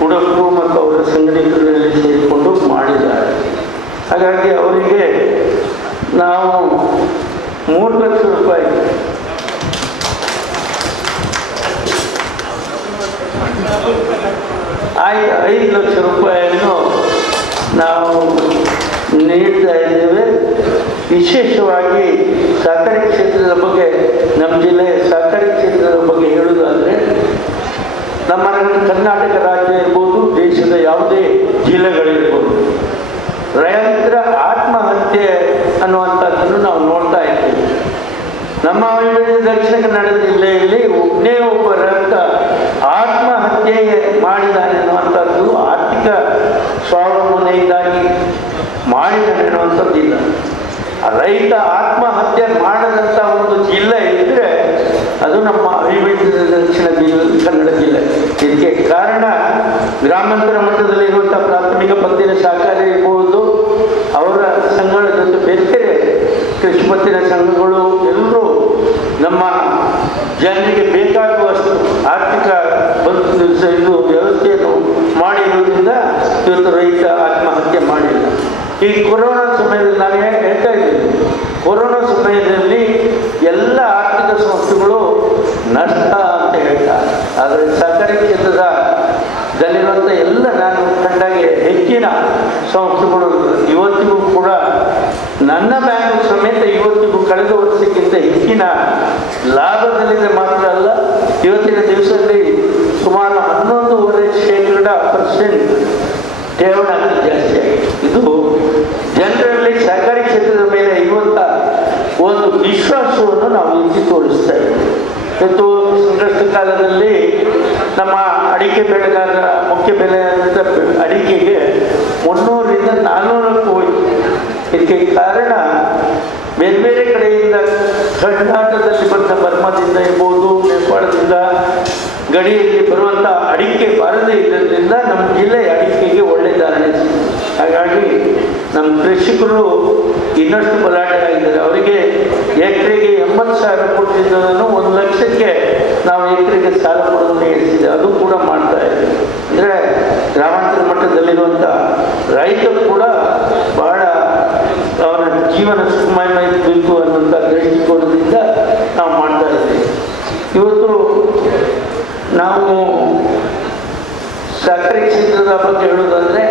ಹುಡುಗರು ಮತ್ತು ಅವರ ಸಂಘಟನೆಗಳಲ್ಲಿ ಸೇರಿಕೊಂಡು ಮಾಡಿದ್ದಾರೆ. ಹಾಗಾಗಿ ಅವರಿಗೆ ನಾವು 3 ಲಕ್ಷ ರೂಪಾಯಿ ಆಯ್ತು 5 ಲಕ್ಷ ರೂಪಾಯಿಯನ್ನು ನಾವು ನೀಡ್ತಾ ಇದ್ದೇವೆ. ವಿಶೇಷವಾಗಿ ಸಹಕಾರಿ ಕ್ಷೇತ್ರದ ಬಗ್ಗೆ, ನಮ್ಮ ಜಿಲ್ಲೆಯ ಸಹಕಾರಿ ಕ್ಷೇತ್ರದ ಬಗ್ಗೆ ಹೇಳುವುದಾದರೆ, ನಮ್ಮ ಕರ್ನಾಟಕ ರಾಜ್ಯ ಇರ್ಬೋದು, ದೇಶದ ಯಾವುದೇ ಜಿಲ್ಲೆಗಳಿರ್ಬೋದು, ರೈತರ ಆತ್ಮಹತ್ಯೆ ಅನ್ನುವಂಥದ್ದನ್ನು ನಾವು ನೋಡ್ತಾ ಇದ್ದೇವೆ. ನಮ್ಮ ದಕ್ಷಿಣ ಕನ್ನಡ ಜಿಲ್ಲೆಯಲ್ಲಿ ಒಬ್ಬನೇ ಒಬ್ಬ ರೈತ ಆತ್ಮಹತ್ಯೆ ಮಾಡಿದ್ದಾನೆ ಅನ್ನುವಂಥದ್ದು ಆರ್ಥಿಕ ಸ್ವಾವಲಂಬನೆಯಿಂದಾಗಿ ಮಾಡಿದ್ದಾನೆ ಅನ್ನುವಂಥದ್ದಿಲ್ಲ. ರೈತ ಆತ್ಮಹತ್ಯೆ ಮಾಡದಂಥ ಒಂದು ಜಿಲ್ಲೆ ಇದ್ದರೆ ಅದು ನಮ್ಮ ಅವಿಭಜಿತ ದಕ್ಷಿಣ ಕನ್ನಡ ಜಿಲ್ಲೆ. ಇದಕ್ಕೆ ಕಾರಣ ಗ್ರಾಮಾಂತರ ಮಟ್ಟದಲ್ಲಿರುವಂಥ ಪ್ರಾಥಮಿಕ ಪತ್ತಿನ ಸಹಕಾರಿ ಇರ್ಬೋದು, ಅವರ ಸಂಘಗಳ ಜೊತೆ ಬೇರೆ ಬೇರೆ ಕೃಷಿ ಪತ್ತಿನ ಸಂಘಗಳು ಎಲ್ಲರೂ ನಮ್ಮ ಜನರಿಗೆ ಬೇಕಾಗುವಷ್ಟು ಆರ್ಥಿಕ ಇದು ವ್ಯವಸ್ಥೆಯನ್ನು ಮಾಡಿರುವುದರಿಂದ ಇವತ್ತು ರೈತ ಆತ್ಮಹತ್ಯೆ ಮಾಡಿಲ್ಲ. ಈ ಕೊರೋನಾ ಸಮಯದಲ್ಲಿ ನಾನು ಹೇಳ್ತಾ ಇದ್ದೀನಿ, ಕೊರೋನಾ ಸಮಯದಲ್ಲಿ ಎಲ್ಲ ಆರ್ಥಿಕ ಸಂಸ್ಥೆಗಳು ಹೆಚ್ಚಿನ ಲಾಭದಲ್ಲಿದೆ ಮಾತ್ರ ಅಲ್ಲ, ಇವತ್ತಿನ ದಿವಸದಲ್ಲಿ ಸುಮಾರು 11.5% ಠೇವಣಿ ಜಾಸ್ತಿ ಆಗಿದೆ. ಇದು ಜನರಲ್ಲಿ ಸಹಕಾರಿ ಕ್ಷೇತ್ರದ ಮೇಲೆ ಇರುವಂಥ ಒಂದು ವಿಶ್ವಾಸವನ್ನು ನಾವು ಎತ್ತಿ ತೋರಿಸ್ತಾ ಇದ್ದೀವಿ. ಇವತ್ತು ಸಂಕಷ್ಟ ಕಾಲದಲ್ಲಿ ನಮ್ಮ ಅಡಿಕೆ ಬೆಳೆಗಾರರ ಮುಖ್ಯ ಬೆಲೆ ಅಡಿಕೆಗೆ 300ರಿಂದ 400ಕ್ಕೆ ಹೋಯಿತು. ಇದಕ್ಕೆ ಕಾರಣ ಬೇರೆ ಬೇರೆ ಕಡೆಯಿಂದ ಕರ್ನಾಟಕದಲ್ಲಿ ಬಂದ ಬರ್ಮಾದಿಂದ ಇರ್ಬೋದು, ನೇಪಾಳದಿಂದ ಗಡಿಯಲ್ಲಿ ಬರುವಂಥ ಅಡಿಕೆ ಬಾರದೇ ಇರೋದ್ರಿಂದ ನಮ್ಮ ಜಿಲ್ಲೆಯ ಅಡಿಕೆಗೆ ಒಳ್ಳೆ ಧಾರಣೆ ಸಿಗುತ್ತೆ. ಹಾಗಾಗಿ ನಮ್ಮ ಕೃಷಿಕರು ಇನ್ನಷ್ಟು ಬಲಾಢ್ಯ ಆಗಿದ್ದಾರೆ. ಅವರಿಗೆ ಎಕರೆಗೆ 80,000 ಕೊಟ್ಟಿದ್ದನ್ನು 1 ಲಕ್ಷಕ್ಕೆ ನಾವು ಎಕರೆಗೆ ಸಾಲ ಕೊಡೋದನ್ನು ಹೇಳಿಸಿದೆ. ಅದು ಕೂಡ ಮಾಡ್ತಾ ಇದ್ದೀವಿ. ಅಂದರೆ ಗ್ರಾಮಾಂತರ ಮಟ್ಟದಲ್ಲಿರುವಂಥ ರೈತರು ಕೂಡ ಬಹಳ ಅವರ ಜೀವನ ಸುಖಮಯಬೇಕು ಅನ್ನುವಂಥ ದೃಷ್ಟಿಕೋನದಿಂದ ನಾವು ಮಾಡ್ತಾ ಇದ್ದೀವಿ. ಇವತ್ತು ನಾವು ಸಹಕಾರಿ ಕ್ಷೇತ್ರದ ಬಗ್ಗೆ ಹೇಳೋದಾದರೆ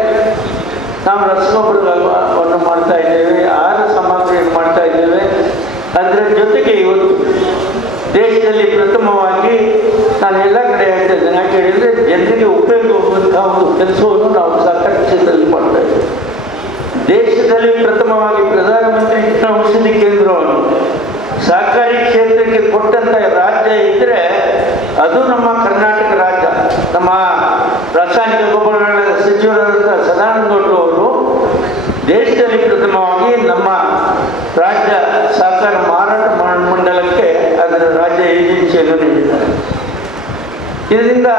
ನಾವು ರಸಗೊಬ್ಬರವನ್ನು ಮಾಡ್ತಾ ಇದ್ದೇವೆ, ಆಹಾರ ಸಾಮಗ್ರಿಯನ್ನು ಮಾಡ್ತಾ ಇದ್ದೇವೆ. ಅದರ ಜೊತೆಗೆ ಇವತ್ತು ದೇಶದಲ್ಲಿ ಪ್ರಥಮವಾಗಿ ನಾನು ಎಲ್ಲ ಕಡೆ ಹೇಳ್ತಾ ಇದ್ದೇನೆ, ಯಾಕೆ ಹೇಳಿದರೆ ಜನರಿಗೆ ಉಪಯೋಗ ಹೋಗುವಂತಹ ಒಂದು ಕೆಲಸವನ್ನು ನಾವು ಸಹಕಾರಿ ಕ್ಷೇತ್ರದಲ್ಲಿ ಮಾಡ್ತಾ ಇದ್ದೇವೆ. ದೇಶದಲ್ಲಿ ಪ್ರಥಮವಾಗಿ ಪ್ರಧಾನಮಂತ್ರಿ ಔಷಧಿ ಕೇಂದ್ರವನ್ನು ಸಹಕಾರಿ ಕ್ಷೇತ್ರಕ್ಕೆ ಕೊಟ್ಟಂಥ ರಾಜ್ಯ ಇದ್ದರೆ ಅದು ನಮ್ಮ ಕರ್ನಾಟಕ ರಾಜ್ಯ. ನಮ್ಮ ರಾಸಾಯನಿಕ ಗೊಬ್ಬರಗಳ ಸಚಿವರಾದಂಥ ಸದಾನಂದ ಗೌಡ ಅವರು ದೇಶದಲ್ಲಿ ಪ್ರಥಮವಾಗಿ ನಮ್ಮ ರಾಜ್ಯ ಸಹಕಾರ ಮಾರಾಟ ಮಂಡಲಕ್ಕೆ ಅದರ ರಾಜ್ಯ ಏಜೆನ್ಸಿಯನ್ನು ನೀಡಿದ್ದಾರೆ. ಇದರಿಂದ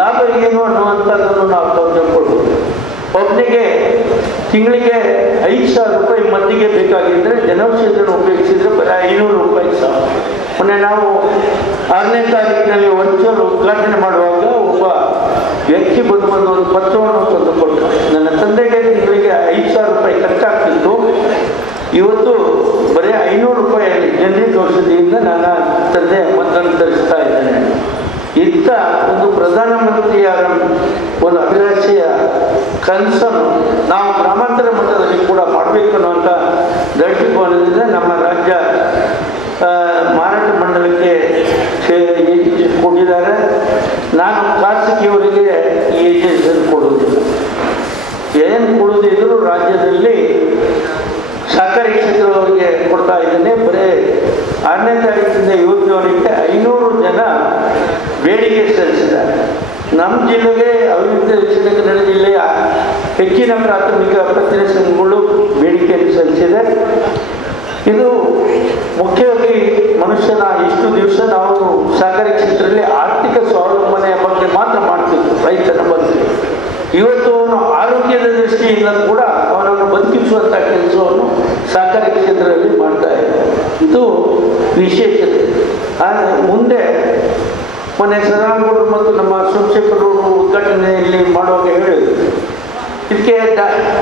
ಲಾಭ ಏನು ಅನ್ನುವಂಥದ್ದನ್ನು ನಾವು ತೆಗೆದುಕೊಳ್ಬೋದು. ಒಬ್ಬನಿಗೆ ತಿಂಗಳಿಗೆ 5,000 ರೂಪಾಯಿ ಮದ್ದಿಗೆ ಬೇಕಾಗಿದ್ದರೆ ಜನೌಷಧಿಯನ್ನು ಉಪಯೋಗಿಸಿದರೆ ಬರೀ 500 ರೂಪಾಯಿ ಸಾಕು. ಮೊನ್ನೆ ನಾವು 6ನೇ ತಾರೀಕಿನಲ್ಲಿ ವರ್ಚುವಲ್ ಉದ್ಘಾಟನೆ ಮಾಡುವಾಗ ಒಬ್ಬ ವ್ಯಕ್ತಿ ಬಂದು ಒಂದು ಪತ್ರವನ್ನು ತಂದುಕೊಟ್ಟರು. ನನ್ನ ತಂದೆಗೆ ತಿಂಗಳಿಗೆ 5,000 ರೂಪಾಯಿ ಖರ್ಚಾಗ್ತಿತ್ತು, ಇವತ್ತು ಬರೀ 500 ರೂಪಾಯಿಯಲ್ಲಿ ಜನರಿಕ್ ಔಷಧಿಯಿಂದ ನನ್ನ ತಂದೆ ಮದ್ದನ್ನು ತರಿಸ್ತಾ ಇದ್ದೇನೆ. ಇಂಥ ಒಂದು ಪ್ರಧಾನಮಂತ್ರಿಯವರ ಒಂದು ಅಭಿಲಾಷೆಯ ಕನಸನ್ನು ನಾವು ಗ್ರಾಮಾಂತರ ಮಟ್ಟದಲ್ಲಿ ಕೂಡ ಮಾಡಬೇಕು ಅನ್ನುವಂಥ ದೃಷ್ಟಿಕೋನದಿಂದ ನಮ್ಮ ರಾಜ್ಯ ಮಾರಾಟ ಮಂಡಲಕ್ಕೆ ಏಜೆನ್ಸಿ ಕೊಟ್ಟಿದ್ದಾರೆ. ನಾನು ಖಾಸಗಿಯವರಿಗೆ ಈ ಏಜೆನ್ಸಿಯನ್ನು ಕೊಡುವುದಿಲ್ಲ. ಏನು ಕೊಡುವುದಿದ್ದರೂ ರಾಜ್ಯದಲ್ಲಿ ಸಹಕಾರಿ ಕ್ಷೇತ್ರದವರಿಗೆ ಕೊಡ್ತಾ ಇದ್ದೇನೆ. ಬರೀ 6ನೇ ತಾರೀಕಿಂದ 7ನೇವರೆಗೆ 500 ಜನ ಬೇಡಿಕೆ ಸಲ್ಲಿಸಿದ್ದಾರೆ. ನಮ್ಮ ಜಿಲ್ಲೆಗೆ ಅಭಿವೃದ್ಧಿ ದಕ್ಷಿಣ ಕನ್ನಡ ಜಿಲ್ಲೆಯ ಹೆಚ್ಚಿನ ಪ್ರಾಥಮಿಕ ಪತ್ತಿನ ಸಂಘಗಳು ಬೇಡಿಕೆಯನ್ನು ಸಲ್ಲಿಸಿದೆ. ಇದು ಮುಖ್ಯವಾಗಿ ಮನುಷ್ಯನ ಇಷ್ಟು ದಿವಸ ನಾವು ಸಹಕಾರಿ ಕ್ಷೇತ್ರದಲ್ಲಿ ಆರ್ಥಿಕ ಸ್ವಾವಲಂಬನೆಯ ಬಗ್ಗೆ ಮಾತ್ರ ಮಾಡ್ತಿದ್ವಿ, ರೈತನ ಬಗ್ಗೆ. ಇವತ್ತು ಅವನು ಆರೋಗ್ಯದ ದೃಷ್ಟಿಯಿಂದ ಕೂಡ ಅವನನ್ನು ಬದುಕಿಸುವಂಥ ಕೆಲಸವನ್ನು ಸಹಕಾರಿ ಕ್ಷೇತ್ರದಲ್ಲಿ ಮಾಡ್ತಾ ಇದ್ದಾರೆ. ಇದು ವಿಶೇಷತೆ. ಆದರೆ ಮುಂದೆ ಮೊನ್ನೆ ಸದಾನಗೌಡರು ಮತ್ತು ನಮ್ಮ ಸೋಮಶೇಖರರು ಉದ್ಘಾಟನೆಯಲ್ಲಿ ಮಾಡುವಾಗ ಹೇಳಿದರು, ಇದಕ್ಕೆ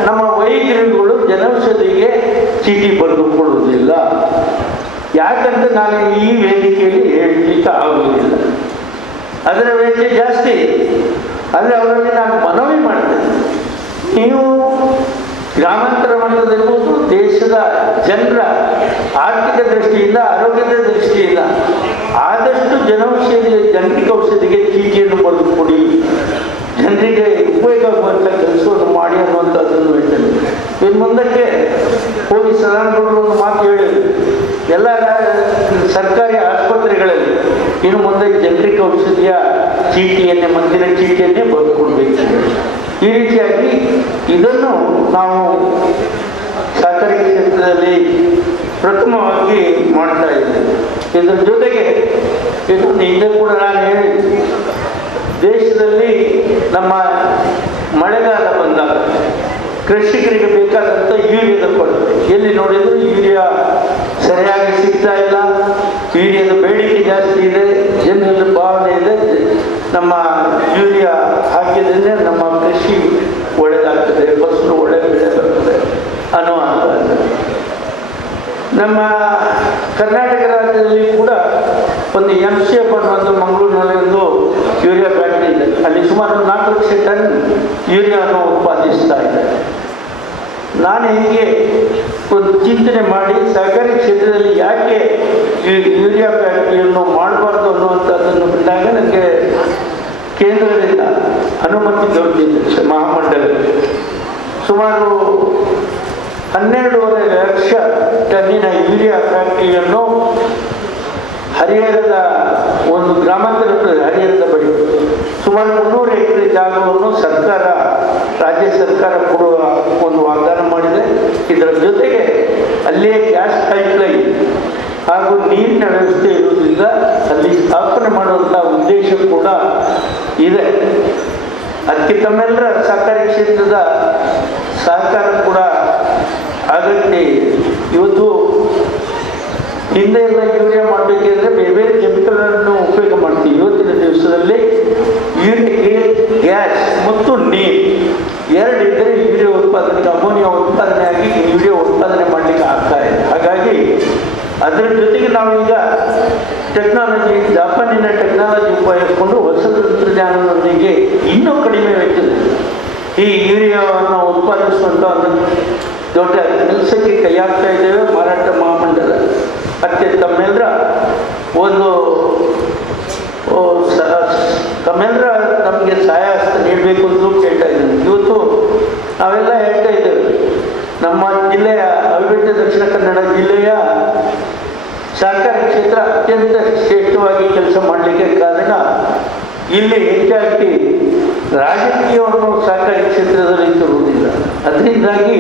ನಮ್ಮ ವೈದ್ಯರುಗಳು ಜನೌಷಧಿಗೆ ಚೀಟಿ ಬರೆದು ಕೊಡುವುದಿಲ್ಲ. ಯಾಕಂತ ನಾನು ಈ ವೇದಿಕೆಯಲ್ಲಿ ಹೇಳಲಿಕ್ಕೆ ಆಗುವುದಿಲ್ಲ, ಅದರ ವೆಚ್ಚ ಜಾಸ್ತಿ. ಆದರೆ ಅವರಲ್ಲಿ ನಾನು ಮನವಿ ಮಾಡ್ತೇನೆ, ನೀವು ಗ್ರಾಮಾಂತರ ಮಟ್ಟದಲ್ಲಿರ್ಬೋದು, ದೇಶದ ಜನರ ಆರ್ಥಿಕ ದೃಷ್ಟಿಯಿಂದ, ಆರೋಗ್ಯದ ದೃಷ್ಟಿಯಿಂದ ಆದಷ್ಟು ಜನರಿಕ್ ಔಷಧಿಗೆ ಚೀಟಿಯನ್ನು ಬರೆದು ಕೊಡಿ, ಜನರಿಗೆ ಉಪಯೋಗ ಆಗುವಂಥ ಕೆಲಸವನ್ನು ಮಾಡಿ ಅನ್ನುವಂಥದ್ದನ್ನು ಹೇಳ್ತೇನೆ. ಇನ್ನು ಮುಂದಕ್ಕೆ ಹೋಗಿ ಸದಾನಗೌಡರು ಒಂದು ಮಾತು ಹೇಳಿದರು, ಎಲ್ಲ ಸರ್ಕಾರಿ ಆಸ್ಪತ್ರೆಗಳಲ್ಲಿ ಇನ್ನು ಮುಂದೆ ಜನರಿಕ್ ಔಷಧಿಯ ಚೀಟಿಯನ್ನೇ, ಮದ್ದಿನ ಚೀಟಿಯನ್ನೇ ಬರೆದು ಕೊಡಬೇಕು. ಈ ರೀತಿಯಾಗಿ ಇದನ್ನು ನಾವು ಸಹಕಾರಿ ಕ್ಷೇತ್ರದಲ್ಲಿ ಪ್ರಥಮವಾಗಿ ಮಾಡ್ತಾ ಇದ್ದೇವೆ. ಇದರ ಜೊತೆಗೆ ಇದನ್ನು ಹಿಂದೆ ಕೂಡ ನಾನು ಹೇಳಿದ್ದೆ, ದೇಶದಲ್ಲಿ ನಮ್ಮ ಮಳೆಗಾಲ ಬಂದಾಗ ಕೃಷಿಕರಿಗೆ ಬೇಕಾದಂಥ ಯೂರಿಯಾದ ಕೊರತೆ, ಎಲ್ಲಿ ನೋಡಿದರೂ ಯೂರಿಯಾ ಸರಿಯಾಗಿ ಸಿಗ್ತಾ ಇಲ್ಲ. ಯೂರಿಯಾದ ಬೇಡಿಕೆ ಜಾಸ್ತಿ ಇದೆ, ಜನರ ಭಾವನೆ ಇದೆ. ನಮ್ಮ ಯೂರಿಯಾ ಹಾಕಿದ್ರೆ ನಮ್ಮ ಕೃಷಿ ಒಳ್ಳೆಯದಾಗ್ತದೆ, ಫಸಲು ಒಳ್ಳೆ ಬೆಳೆ ಬರ್ತದೆ ಅನ್ನೋ ಅಂತ. ನಮ್ಮ ಕರ್ನಾಟಕ ರಾಜ್ಯದಲ್ಲಿ ಕೂಡ ಒಂದು MCF ಅನ್ನೋದು ಮಂಗಳೂರಿನಲ್ಲಿ ಒಂದು ಯೂರಿಯಾ ಫ್ಯಾಕ್ಟ್ರಿ ಇದೆ. ಅಲ್ಲಿ ಸುಮಾರು 4 ಲಕ್ಷ ಟನ್ ಯೂರಿಯಾವನ್ನು ಉತ್ಪಾದಿಸ್ತಾ ಇದ್ದಾರೆ. ನಾನು ಹೀಗೆ ಒಂದು ಚಿಂತನೆ ಮಾಡಿ ಸಹಕಾರಿ ಕ್ಷೇತ್ರದಲ್ಲಿ ಯಾಕೆ ಈ ಯೂರಿಯಾ ಫ್ಯಾಕ್ಟ್ರಿಯನ್ನು ಮಾಡಬಾರ್ದು ಅನ್ನುವಂಥದ್ದನ್ನು ಬಿಟ್ಟಾಗ ನನಗೆ ಕೇಂದ್ರದಿಂದ ಅನುಮತಿ ದೊರೆತಿದೆ. ಮಹಾಮಂಡಲಕ್ಕೆ ಸುಮಾರು 12.5 ಲಕ್ಷ ಟನ್ನಿನ ಯೂರಿಯಾ ಫ್ಯಾಕ್ಟ್ರಿಯನ್ನು ಹರಿಹರದ ಒಂದು ಗ್ರಾಮಾಂತರ ಹರಿಹರದ ಬಳಿ ಸುಮಾರು 300 ಎಕರೆ ಜಾಗವನ್ನು ಸರ್ಕಾರ, ರಾಜ್ಯ ಸರ್ಕಾರ ಕೊಡುವ ಒಂದು ವಾಗ್ದಾನ ಮಾಡಿದೆ. ಇದರ ಜೊತೆಗೆ ಅಲ್ಲೇ ಗ್ಯಾಸ್ ಪೈಪ್ಲೈನ್ ಹಾಗೂ ನೀರಿನ ವ್ಯವಸ್ಥೆ ಇರುವುದರಿಂದ ಅಲ್ಲಿ ಸ್ಥಾಪನೆ ಮಾಡುವಂಥ ಉದ್ದೇಶ ಕೂಡ ಇದೆ. ಅದಕ್ಕೆ ತಮ್ಮೆಲ್ಲರ ಸಹಕಾರಿ ಕ್ಷೇತ್ರದ ಸಹಕಾರ ಕೂಡ ಅಗತ್ಯ ಇದೆ. ಇವತ್ತು ಹಿಂದೆ ಎಲ್ಲ ಯೂರಿಯಾ ಮಾಡಬೇಕಿದ್ರೆ ಬೇರೆ ಬೇರೆ ಕೆಮಿಕಲನ್ನು ಉಪಯೋಗ ಮಾಡ್ತೀವಿ. ಇವತ್ತಿನ ದಿವಸದಲ್ಲಿ ಯೂರಿಯಾಗೆ ಗ್ಯಾಸ್ ಮತ್ತು ನೀರು ಎರಡಿದ್ದರೆ ಯೂರಿಯಾ ಉತ್ಪಾದನೆಗೆ, ಅಮೋನಿಯಾ ಉತ್ಪಾದನೆ ಆಗಿ ಯೂರಿಯಾ ಉತ್ಪಾದನೆ ಮಾಡಲಿಕ್ಕೆ ಆಗ್ತಾ ಇದೆ. ಹಾಗಾಗಿ ಅದರ ಜೊತೆಗೆ ನಾವೀಗ ಟೆಕ್ನಾಲಜಿ, ಜಪಾನಿನ ಟೆಕ್ನಾಲಜಿ ಉಪಯೋಗಿಸಿಕೊಂಡು ಹೊಸ ತಂತ್ರಜ್ಞಾನದೊಂದಿಗೆ ಇನ್ನೂ ಕಡಿಮೆ ವೆಚ್ಚದಲ್ಲಿ ಈ ಯೂರಿಯಾವನ್ನು ಉತ್ಪಾದಿಸುವಂಥ ಒಂದು ದೊಡ್ಡ ಕೆಲಸಕ್ಕೆ ಕೈ ಹಾಕ್ತಾ ಇದ್ದೇವೆ. ಮಾರಾಟ ಮಹಾಮಂಡಲ ಮತ್ತೆ ತಮ್ಮೆಲ್ಲರ ಒಂದು ತಮ್ಮೆಲ್ಲರ ನಮಗೆ ಸಹಾಯ ಹಸ್ತ ನೀಡಬೇಕು ಅಂತಲೂ ಕೇಳ್ತಾ ಇದ್ದೀನಿ. ಇವತ್ತು ನಾವೆಲ್ಲ ಹೇಳ್ತಾ ಇದ್ದೇವೆ, ನಮ್ಮ ಜಿಲ್ಲೆಯ ಅವಿಭಜಿತ ದಕ್ಷಿಣ ಕನ್ನಡ ಜಿಲ್ಲೆಯ ಸಹಕಾರಿ ಕ್ಷೇತ್ರ ಅತ್ಯಂತ ಶ್ರೇಷ್ಠವಾಗಿ ಕೆಲಸ ಮಾಡಲಿಕ್ಕೆ ಕಾರಣ ಇಲ್ಲಿ ಹೆಚ್ಚಾಗಿ ರಾಜಕೀಯವನ್ನು ಸಹಕಾರಿ ಕ್ಷೇತ್ರದಲ್ಲಿ ತರುವುದಿಲ್ಲ. ಅದರಿಂದಾಗಿ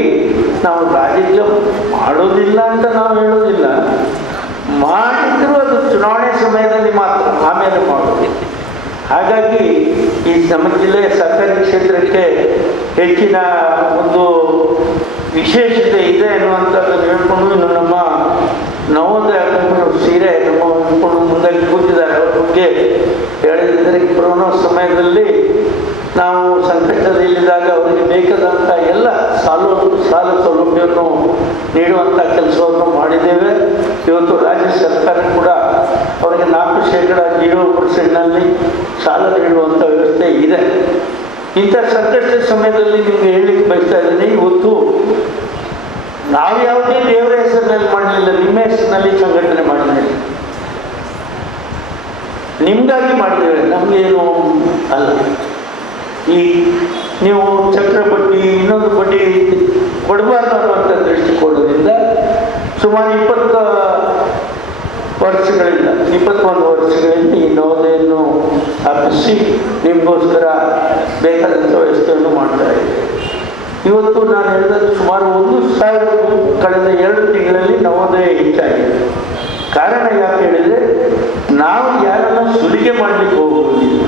ನಾವು ರಾಜಕೀಯ ಮಾಡೋದಿಲ್ಲ ಅಂತ ನಾವು ಹೇಳೋದಿಲ್ಲ, ಮಾಡಿದ್ರು ಅದು ಚುನಾವಣೆ ಸಮಯದಲ್ಲಿ ಮಾತ್ರ, ಆಮೇಲೆ ಮಾಡೋದು. ಹಾಗಾಗಿ ಈ ನಮ್ಮ ಜಿಲ್ಲೆಯ ಸಹಕಾರಿ ಕ್ಷೇತ್ರಕ್ಕೆ ಹೆಚ್ಚಿನ ಒಂದು ವಿಶೇಷತೆ ಇದೆ ಅನ್ನುವಂಥದ್ದನ್ನು ಹೇಳ್ಕೊಂಡು, ಇನ್ನು ನಮ್ಮ ನವೋದಯ ಸೀರೆ ನಮ್ಮ ಅಂದ್ಕೊಂಡು ಮುಂದೆ ಕೂತಿದ್ದಾರೆ. ಅವ್ರ ಬಗ್ಗೆ ಹೇಳಿದರೆ ಕೊರೋನಾ ಸಮಯದಲ್ಲಿ ನಾವು ಸಂಕಷ್ಟದಲ್ಲಿದ್ದಾಗ ಅವರಿಗೆ ಬೇಕಾದಂಥ ಎಲ್ಲ ಸಾಲ ಸೌಲಭ್ಯವನ್ನು ನೀಡುವಂಥ ಕೆಲಸವನ್ನು ಮಾಡಿದ್ದೇವೆ. ಇವತ್ತು ರಾಜ್ಯ ಸರ್ಕಾರ ಕೂಡ ಅವರಿಗೆ 4% ಸಾಲ ನೀಡುವಂಥ ವ್ಯವಸ್ಥೆ ಇದೆ. ಇಂಥ ಸಂಕಷ್ಟ ಸಮಯದಲ್ಲಿ ನಿಮಗೆ ಹೇಳಲಿಕ್ಕೆ ಬಯಸ್ತಾ ಇದ್ದೀನಿ, ಇವತ್ತು ನಾವು ಯಾವುದೇ ದೇವರ ಹೆಸರಿನಲ್ಲಿ ಮಾಡಲಿಲ್ಲ, ನಿಮ್ಮ ಹೆಸರಿನಲ್ಲಿ ಸಂಘಟನೆ ಮಾಡಿದ್ದೇವೆ, ನಿಮಗಾಗಿ ಮಾಡಿದ್ದೇವೆ, ನಮಗೇನು ಅಲ್ಲ. ಈ ನೀವು ಚಕ್ರ ಬಡ್ಡಿ ಇನ್ನೊಂದು ಬಡ್ಡಿ ಕೊಡಬಾರ್ದು ಅನ್ನುವಂಥ ದೃಷ್ಟಿಕೋನದಿಂದ ಸುಮಾರು 21 ವರ್ಷಗಳಿಂದ ಈ ನವೋದಯನ್ನು ಸ್ಥಾಪಿಸಿ ನಿಮಗೋಸ್ಕರ ಬೇಕಾದಂಥ ವ್ಯವಸ್ಥೆಯನ್ನು ಮಾಡ್ತಾ ಇದ್ದೇವೆ. ಇವತ್ತು ನಾನು ಹೇಳಿದ ಸುಮಾರು 1,000 ಕಳೆದ 2 ತಿಂಗಳಲ್ಲಿ ನವೋದಯ ಹೆಚ್ಚಾಗಿದೆ. ಕಾರಣ ಯಾಕೆ ಹೇಳಿದರೆ, ನಾವು ಯಾರನ್ನು ಸುಲಿಗೆ ಮಾಡಲಿಕ್ಕೆ ಹೋಗುವುದಿಲ್ಲ.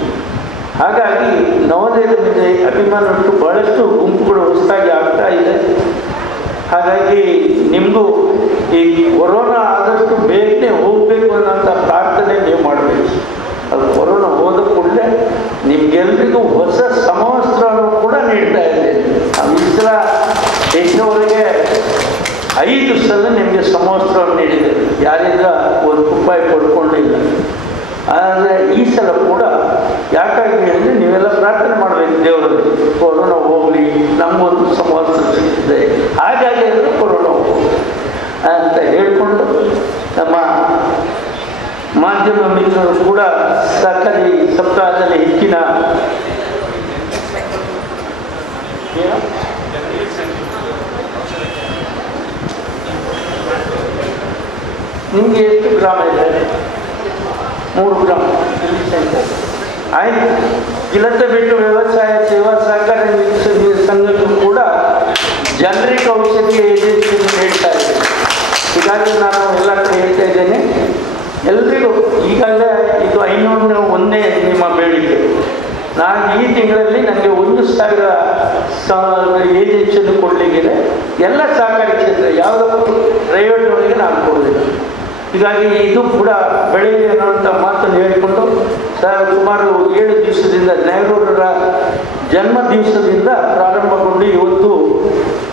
ಹಾಗಾಗಿ ನವೋದಯದ ಮೇಲೆ ಅಭಿಮಾನಟ್ಟು ಬಹಳಷ್ಟು ಗುಂಪುಗಳು ಹೊಸದಾಗಿ ಆಗ್ತಾ ಇದೆ. ಹಾಗಾಗಿ ನಿಮಗೂ ಈ ಕೊರೋನಾ ಆದಷ್ಟು ಬೇಗನೆ ಹೋಗಬೇಕು ಅನ್ನೋಂಥ ಪ್ರಾರ್ಥನೆ ನೀವು ಮಾಡಬೇಕು. ಅದು ಕೊರೋನಾ ಹೋದ ಕೂಡಲೇ ನಿಮ್ಗೆಲ್ರಿಗೂ ಹೊಸ ಸಮವಸ್ತ್ರವನ್ನು ಕೂಡ ನೀಡ್ತಾ ಇದ್ದೇನೆ. ಈ ಸಲ ಹೆಚ್ಚಿನವರೆಗೆ 5 ಸಲ ನಿಮಗೆ ಸಮವಸ್ತ್ರವನ್ನು ನೀಡಿದೆ, ಯಾರಿಂದ ₹1 ಕೊಡ್ಕೊಂಡಿಲ್ಲ. ಆದರೆ ಈ ಸಲ ಕೂಡ ಯಾಕಾಗಿ ಹೇಳಿದ್ರೆ, ನೀವೆಲ್ಲ ಪ್ರಾರ್ಥನೆ ಮಾಡಬೇಕು ದೇವರಲ್ಲಿ, ಕೊರೋನಾ ಹೋಗಲಿ, ನಮಗೊಂದು ಸಮವಸ್ತ್ರ ಸಿಗ್ತದೆ, ಹಾಗಾಗಿ ಅಂದರೆ ಕೊರೋನಾ ಹೋಗಲಿ ಅಂತ ಹೇಳಿಕೊಂಡು ನಮ್ಮ ಮಾಧ್ಯಮ ಮಿತ್ರರು ಕೂಡ ಸಹಕಾರಿ ಸಪ್ತಾಹದಲ್ಲಿ ಹೆಚ್ಚಿನ ನಿಮಗೆ ಎಷ್ಟು ಗ್ರಾಮ ಇದೆ? 3 ಗ್ರಾಮ ಆಯ್ತು. ಇಲ್ಲದೆ ಬಿಟ್ಟು ವ್ಯವಸಾಯ ಸೇವಾ ಸಹಕಾರ ಸಂಘಕ್ಕೂ ಕೂಡ ಜನರಿಕ್ ಔಷಧಿ ಏಜೆನ್ಸಿಯನ್ನು ಹೇಳ್ತಾ ಇದ್ದೇನೆ. ಹೀಗಾಗಿ ನಾನು ಎಲ್ಲ ಕಡೆ ಹೇಳ್ತಾ ಇದ್ದೇನೆ, ಎಲ್ರಿಗೂ ಈಗಾಗಲೇ ಇದು 501ನೇ ನಿಮ್ಮ ಬೇಡಿಕೆ. ನಾನು ಈ ತಿಂಗಳಲ್ಲಿ ನನಗೆ 1,000 ಏಜೆನ್ಸಿಯನ್ನು ಕೊಡಲಿಕ್ಕಿದೆ. ಎಲ್ಲ ಸಹಕಾರಿ ಕ್ಷೇತ್ರ, ಯಾವುದಕ್ಕೂ ಪ್ರೈವೇಟ್ನವರಿಗೆ ನಾನು ಕೊಡೋದಿಲ್ಲ. ಹೀಗಾಗಿ ಇದು ಕೂಡ ಬೆಳೆಯಲಿ ಅನ್ನೋಂಥ ಮಾತನ್ನು ಹೇಳಿಕೊಂಡು ಸುಮಾರು 7 ದಿವಸದಿಂದ ನೆಹರೂರರ ಜನ್ಮ ದಿವಸದಿಂದ ಪ್ರಾರಂಭಗೊಂಡು ಇವತ್ತು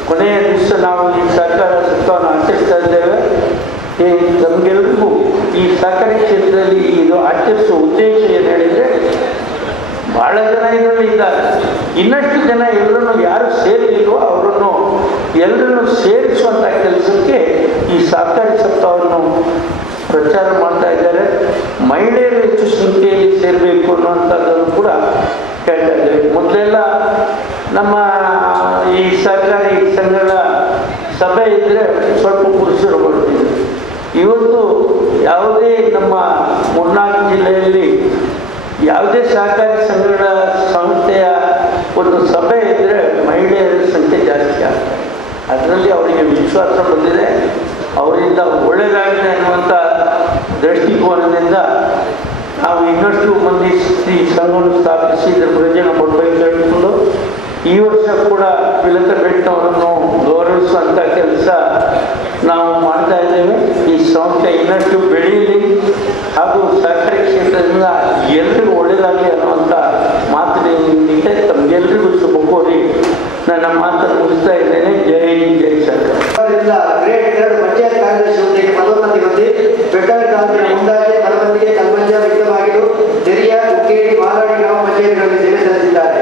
ಕೊನೆಯ ದಿವಸ ನಾವು ಈ ಸಹಕಾರ ಸಪ್ತಾಹವನ್ನು ಆಚರಿಸ್ತಾ ಇದ್ದೇವೆ. ನಮಗೆಲ್ಲರಿಗೂ ಈ ಸಹಕಾರಿ ಕ್ಷೇತ್ರದಲ್ಲಿ ಇದು ಆಚರಿಸುವ ಉದ್ದೇಶ ಏನು ಹೇಳಿದರೆ, ಭಾಳ ಜನ ಇದರಲ್ಲಿ ಇದ್ದಾರೆ, ಇನ್ನಷ್ಟು ಜನ ಎಲ್ಲರನ್ನು ಯಾರು ಸೇರಿಲ್ವೋ ಅವರನ್ನು ಎಲ್ಲರನ್ನು ಸೇರಿಸುವಂಥ ಕೆಲಸಕ್ಕೆ ಈ ಸಹಕಾರಿ ಸಪ್ತಾಹವನ್ನು ಪ್ರಚಾರ ಮಾಡ್ತಾ ಇದ್ದಾರೆ. ಮಹಿಳೆಯರು ಹೆಚ್ಚು ಸಂಖ್ಯೆಯಲ್ಲಿ ಸೇರಬೇಕು ಅನ್ನುವಂಥದ್ದನ್ನು ಕೂಡ ಹೇಳ್ತಾ ಇದ್ದಾರೆ. ಮೊದಲೆಲ್ಲ ನಮ್ಮ ಈ ಸಹಕಾರಿ ಸಂಘಗಳ ಸಭೆ ಇದ್ದರೆ ಸ್ವಲ್ಪ ಪುರುಷರು ಬರ್ತಿದ್ರು. ಇವತ್ತು ಯಾವುದೇ ನಮ್ಮ ಮೂರ್ನಾಲ್ಕು ಜಿಲ್ಲೆಯಲ್ಲಿ ಯಾವುದೇ ಸಹಕಾರಿ ಸಂಘಗಳ ಸಂಸ್ಥೆಯ ಒಂದು ಸಭೆ ಇದ್ದರೆ ಮಹಿಳೆಯರ ಸಂಖ್ಯೆ ಜಾಸ್ತಿ ಆಗುತ್ತೆ. ಅದರಲ್ಲಿ ಅವರಿಗೆ ವಿಶ್ವಾಸ ಬಂದಿದೆ, ಅವರಿಂದ ಒಳ್ಳೆಯದಾಗಿದೆ ಅನ್ನುವಂಥ ದೃಷ್ಟಿಕೋನದಿಂದ ನಾವು ಇನ್ನಷ್ಟು ಮಂದಿ ಈ ಸಂಘವನ್ನು ಸ್ಥಾಪಿಸಿ ಇದರ ಪ್ರಯೋಜನ ಕೊಡಬೇಕು ಹೇಳಿಕೊಂಡು ಈ ವರ್ಷ ಕೂಡ ಬಿಳಕ ಬೆಟ್ಟವರನ್ನು ಗೌರವಿಸುವಂಥ ಕೆಲಸ ನಾವು ಮಾಡ್ತಾ ಇದ್ದೇವೆ. ಈ ಸಂಸ್ಥೆ ಇನ್ನಷ್ಟು ಬೆಳೆಯಲಿ ಹಾಗೂ ಸಹಕಾರಿ ಕ್ಷೇತ್ರದಿಂದ ಎಲ್ರಿಗೂ ಒಳ್ಳೆಯದಾಗಲಿ ಅನ್ನುವಂಥ ಮಾತಿನಿಂದ ತಮಗೆಲ್ಲರಿಗೂ ಶುಭ ಕೋರಿ ನನ್ನ ಮಾತನ್ನು ಮುಗಿಸ್ತಾ ಇದ್ದೇನೆ. ಜೈ ಹಿಂದ್, ಜೈ ಸರ್ಕಾರ. ಗ್ರೇಡ್ 2 ಪಂಚಾಯತ್ ಕಾರ್ಯದರ್ಶಿ ಹುದ್ದೆಗೆ ಪದೋನ್ನತಿ ಹೊಂದಿ ಬೆಟ್ಟದ ತಾಲೂಕಿನ ಮುಂದಾಜೆ, ಮರವಂತಿಗೆ, ಕಲ್ಮಂಜ, ವಿಟ್ಟಬಾಗಿಲು, ಜರಿಯ, ಕುಕ್ಕೇರಿ, ಮಾಲಾಡಿ ಗ್ರಾಮ ಪಂಚಾಯತ್ಗಳಲ್ಲಿ ಸೇವೆ ಸಲ್ಲಿಸಿದ್ದಾರೆ.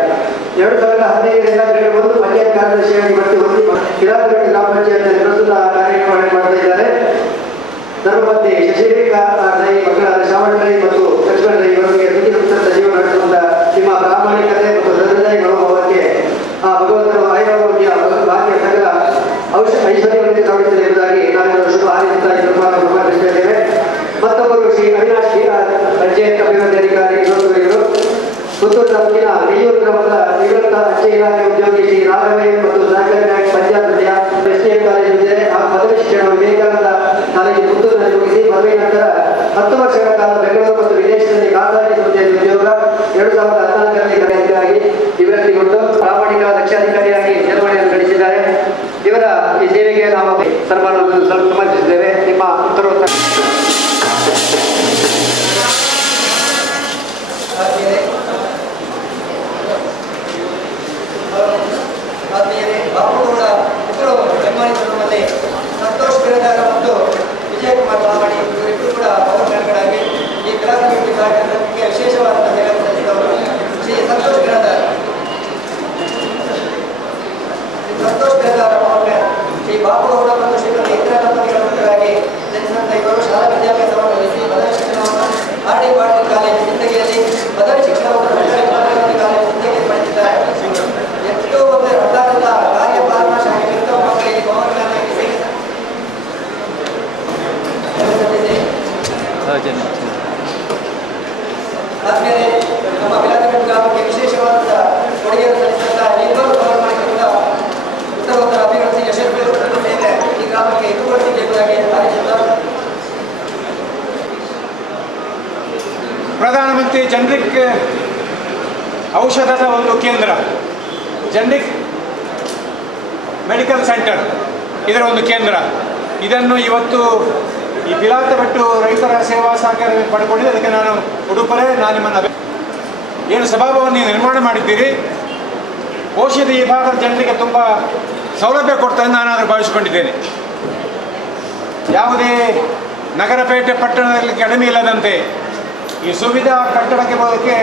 2015ರಿಂದ ಗ್ರೇಡ್ 1 ಪಂಚಾಯತ್ ಕಾರ್ಯದರ್ಶಿಯಾಗಿ ಬಡ್ತಿ ಹೊಂದಿ ಕಿರಾತಪೇಟೆ ಗ್ರಾಮ ಪಂಚಾಯತ್ನಲ್ಲಿ ಪ್ರಸ್ತುತ ಕಾರ್ಯನಿರ್ವಹಣೆ ಮಾಡ್ತಾ ಇದ್ದಾರೆ. ಧರ್ಮಪತ್ನಿ ಶಶಿರೇಖಾ ರೈ, ಮಕ್ಕಳಾದ ಶ್ರಾವಣ ರೈ ಮತ್ತು ಲಕ್ಷ್ಮಣ ರೈ ಇವರಿಗೆ ದುಃಖ ಜೀವನ ನಡೆಸುವಂತ ನಿಮ್ಮ ಪ್ರಾಮಾಣಿಕತೆ ಮತ್ತು ಹೃದಯ ಮನೋಭಾವಕ್ಕೆ ಭಗವಂತನು ಆಯುರ್ವೇದ್ಯ ಭಾಗ್ಯ ಸಕಲ ಐಶ್ವರ್ಯವಂತೆ ಕರುಣಿಸಲಿ ಎಂಬುದಾಗಿ ನಾನು ಶುಭ ಹಾರೈಸುತ್ತೇವೆ. ಮತ್ತೊಬ್ಬರು ಶ್ರೀ ಅವಿನಾಶ್ ಪಂಚಾಯತ್ ಅಭಿವೃದ್ಧಿ ಅಧಿಕಾರಿ ಇವರು ಪುತ್ತೂರು ತಾಲೂಕಿನ ನೆಯ್ಯೂರು ಗ್ರಾಮದ ನಿವೃತ್ತ ಅಂಚೆ ಇಲಾಖೆ ಉದ್ಯೋಗಿ ಶ್ರೀ ರಾಘವೇಂದ್ರ ಮತ್ತು ಸಹಕಾರಿ ಬ್ಯಾಂಕ್ ಪಂಜಾಬ್ ನದಿಯ ಎಸ್ಡಿಎಂ ಕಾಲೇಜು ಇದೆ. ಆ ಪದವಿ ಶಿಕ್ಷಣ ವಿವೇಕಾನಂದ ಕಾಲೇಜು ಪುತ್ತೂರಿನಲ್ಲಿ ಮುಗಿಸಿ ಪದವಿ ನಂತರ 10 ವರ್ಷಗಳ ಕಾಲ ಬೆಂಗಳೂರು ಮತ್ತು ವಿದೇಶದಲ್ಲಿ ಖಾಸಗಿ ಸಂಸ್ಥೆಯಲ್ಲಿ ಉದ್ಯೋಗ 2014ರಲ್ಲಿ ಅಧಿಕಾರಿಯಾಗಿ ನಿವೃತ್ತಿಗೊಂಡು ಪ್ರಾಮಾಣಿಕ ದಕ್ಷಾಧಿಕಾರಿಯಾಗಿ ನಿರ್ವಹಣೆಯನ್ನು ಗಳಿಸಿದ್ದಾರೆ. ಇವರ ಈ ಸೇವೆಗೆ ನಾವು ಸನ್ಮಾನವನ್ನು ಸಮರ್ಪಿಸಿದ್ದೇವೆ. ನಿಮ್ಮ ಉತ್ತರೋತ್ತರ ಬಾಪುಗೌಡ ಇಬ್ಬರು ಸನ್ಮಾನಿತರಲ್ಲಿ ಸಂತೋಷ್ ಬಿರದಾರ ಮತ್ತು ವಿಜಯಕುಮಾರ್ ಮಾಮಾಡಿ ಇವರಿಬ್ಬರು ಕೂಡ ಪವರ್ಗಳಾಗಿ ಈ ಕಲಾಸಮಿತಿ ಕಾರ್ಯಕ್ರಮಕ್ಕೆ ವಿಶೇಷವಾದ ಸೇವೆ ಸಲ್ಲಿಸಿದವರು ಶ್ರೀ ಸಂತೋಷ್ ಬಿರದಾರ. ಸಂತೋಷ್ ಬಿರದಾರ ಪವರ್ ಶ್ರೀ ಬಾಪುಗೌಡ ಮತ್ತು ಶ್ರೀಮತಿ ಇಂದಿರಾ ದಂಪತಿಗಳ ಪುತ್ರರಾಗಿ ಜನಿಸಿದಂಥ ಇವರು ಶಾಲಾ ವಿದ್ಯಾಭ್ಯಾಸವನ್ನು ನಡೆಸಿ ಪದವಿ ಶಿಕ್ಷಣವನ್ನು ಆರ್ಡಿ ಪಾಟೀಲ್ ಕಾಲೇಜು ಸಿಂದಗಿಯಲ್ಲಿ, ಪದವಿ ಶಿಕ್ಷಣವನ್ನು ಕಾಲೇಜು ಸಿಂದಗಿಯಲ್ಲಿ ಪಡೆದಿದ್ದಾರೆ. ಎಷ್ಟೋ ಒಂದು ಅರ್ಥಾಂತ ಕಾರ್ಯಪಾಲನಾ ಶಾಖೆ ಎಷ್ಟೋ ಮಕ್ಕಳಿಗೆ ಪವರ್ಗಳನ್ನಾಗಿ ಸೇವೆ ಆದ್ಮೇಲೆ ನಮ್ಮ ಬಿಲಾತಪೇಟೆ ಗ್ರಾಮಕ್ಕೆ ವಿಶೇಷವಾದ ಕೊಡುಗೆಯನ್ನು ಸಲ್ಲಿಸಿದಂತಹ ಇಬ್ಬರು ಪವರ್ ಮಾಡಿಕೊಂಡ ಉತ್ತರೋತ್ತರ ಅಭಿವೃದ್ಧಿ ಯಶಸ್ವಿ ಸೇವೆ ಈ ಗ್ರಾಮಕ್ಕೆ ಇದುವರೆಗೆ ಎಂಬುದಾಗಿ ಹಾರೈಸಿದ್ದಾರೆ. ಪ್ರಧಾನಮಂತ್ರಿ ಜನರಿಕ್ ಔಷಧದ ಒಂದು ಕೇಂದ್ರ, ಜನರಿಕ್ ಮೆಡಿಕಲ್ ಸೆಂಟರ್, ಇದರ ಒಂದು ಕೇಂದ್ರ. ಇದನ್ನು ಇವತ್ತು ಈ ಬಿಲಾತಪೆಟ್ಟು ರೈತರ ಸೇವಾ ಸಹಕಾರ ಪಡ್ಕೊಂಡಿದ್ದೆ. ಅದಕ್ಕೆ ನಾನು ಉಡುಪರೆ ನಾನು ನಿಮ್ಮನ್ನು ಏನು ಸಭಾಭವನ ನಿರ್ಮಾಣ ಮಾಡಿದ್ದೀರಿ, ಔಷಧಿ ಈ ಭಾಗದ ಜನರಿಗೆ ತುಂಬ ಸೌಲಭ್ಯ ಕೊಡ್ತದೆ ನಾನಾದರೂ ಭಾವಿಸಿಕೊಂಡಿದ್ದೇನೆ. ಯಾವುದೇ ನಗರ ಪೇಟೆ ಪಟ್ಟಣದಲ್ಲಿ ಕಡಿಮೆ ಇಲ್ಲದಂತೆ ಈ ಸುವಿಧಾ ಕಟ್ಟಡಕ್ಕೆ ಬರೋದಕ್ಕೆ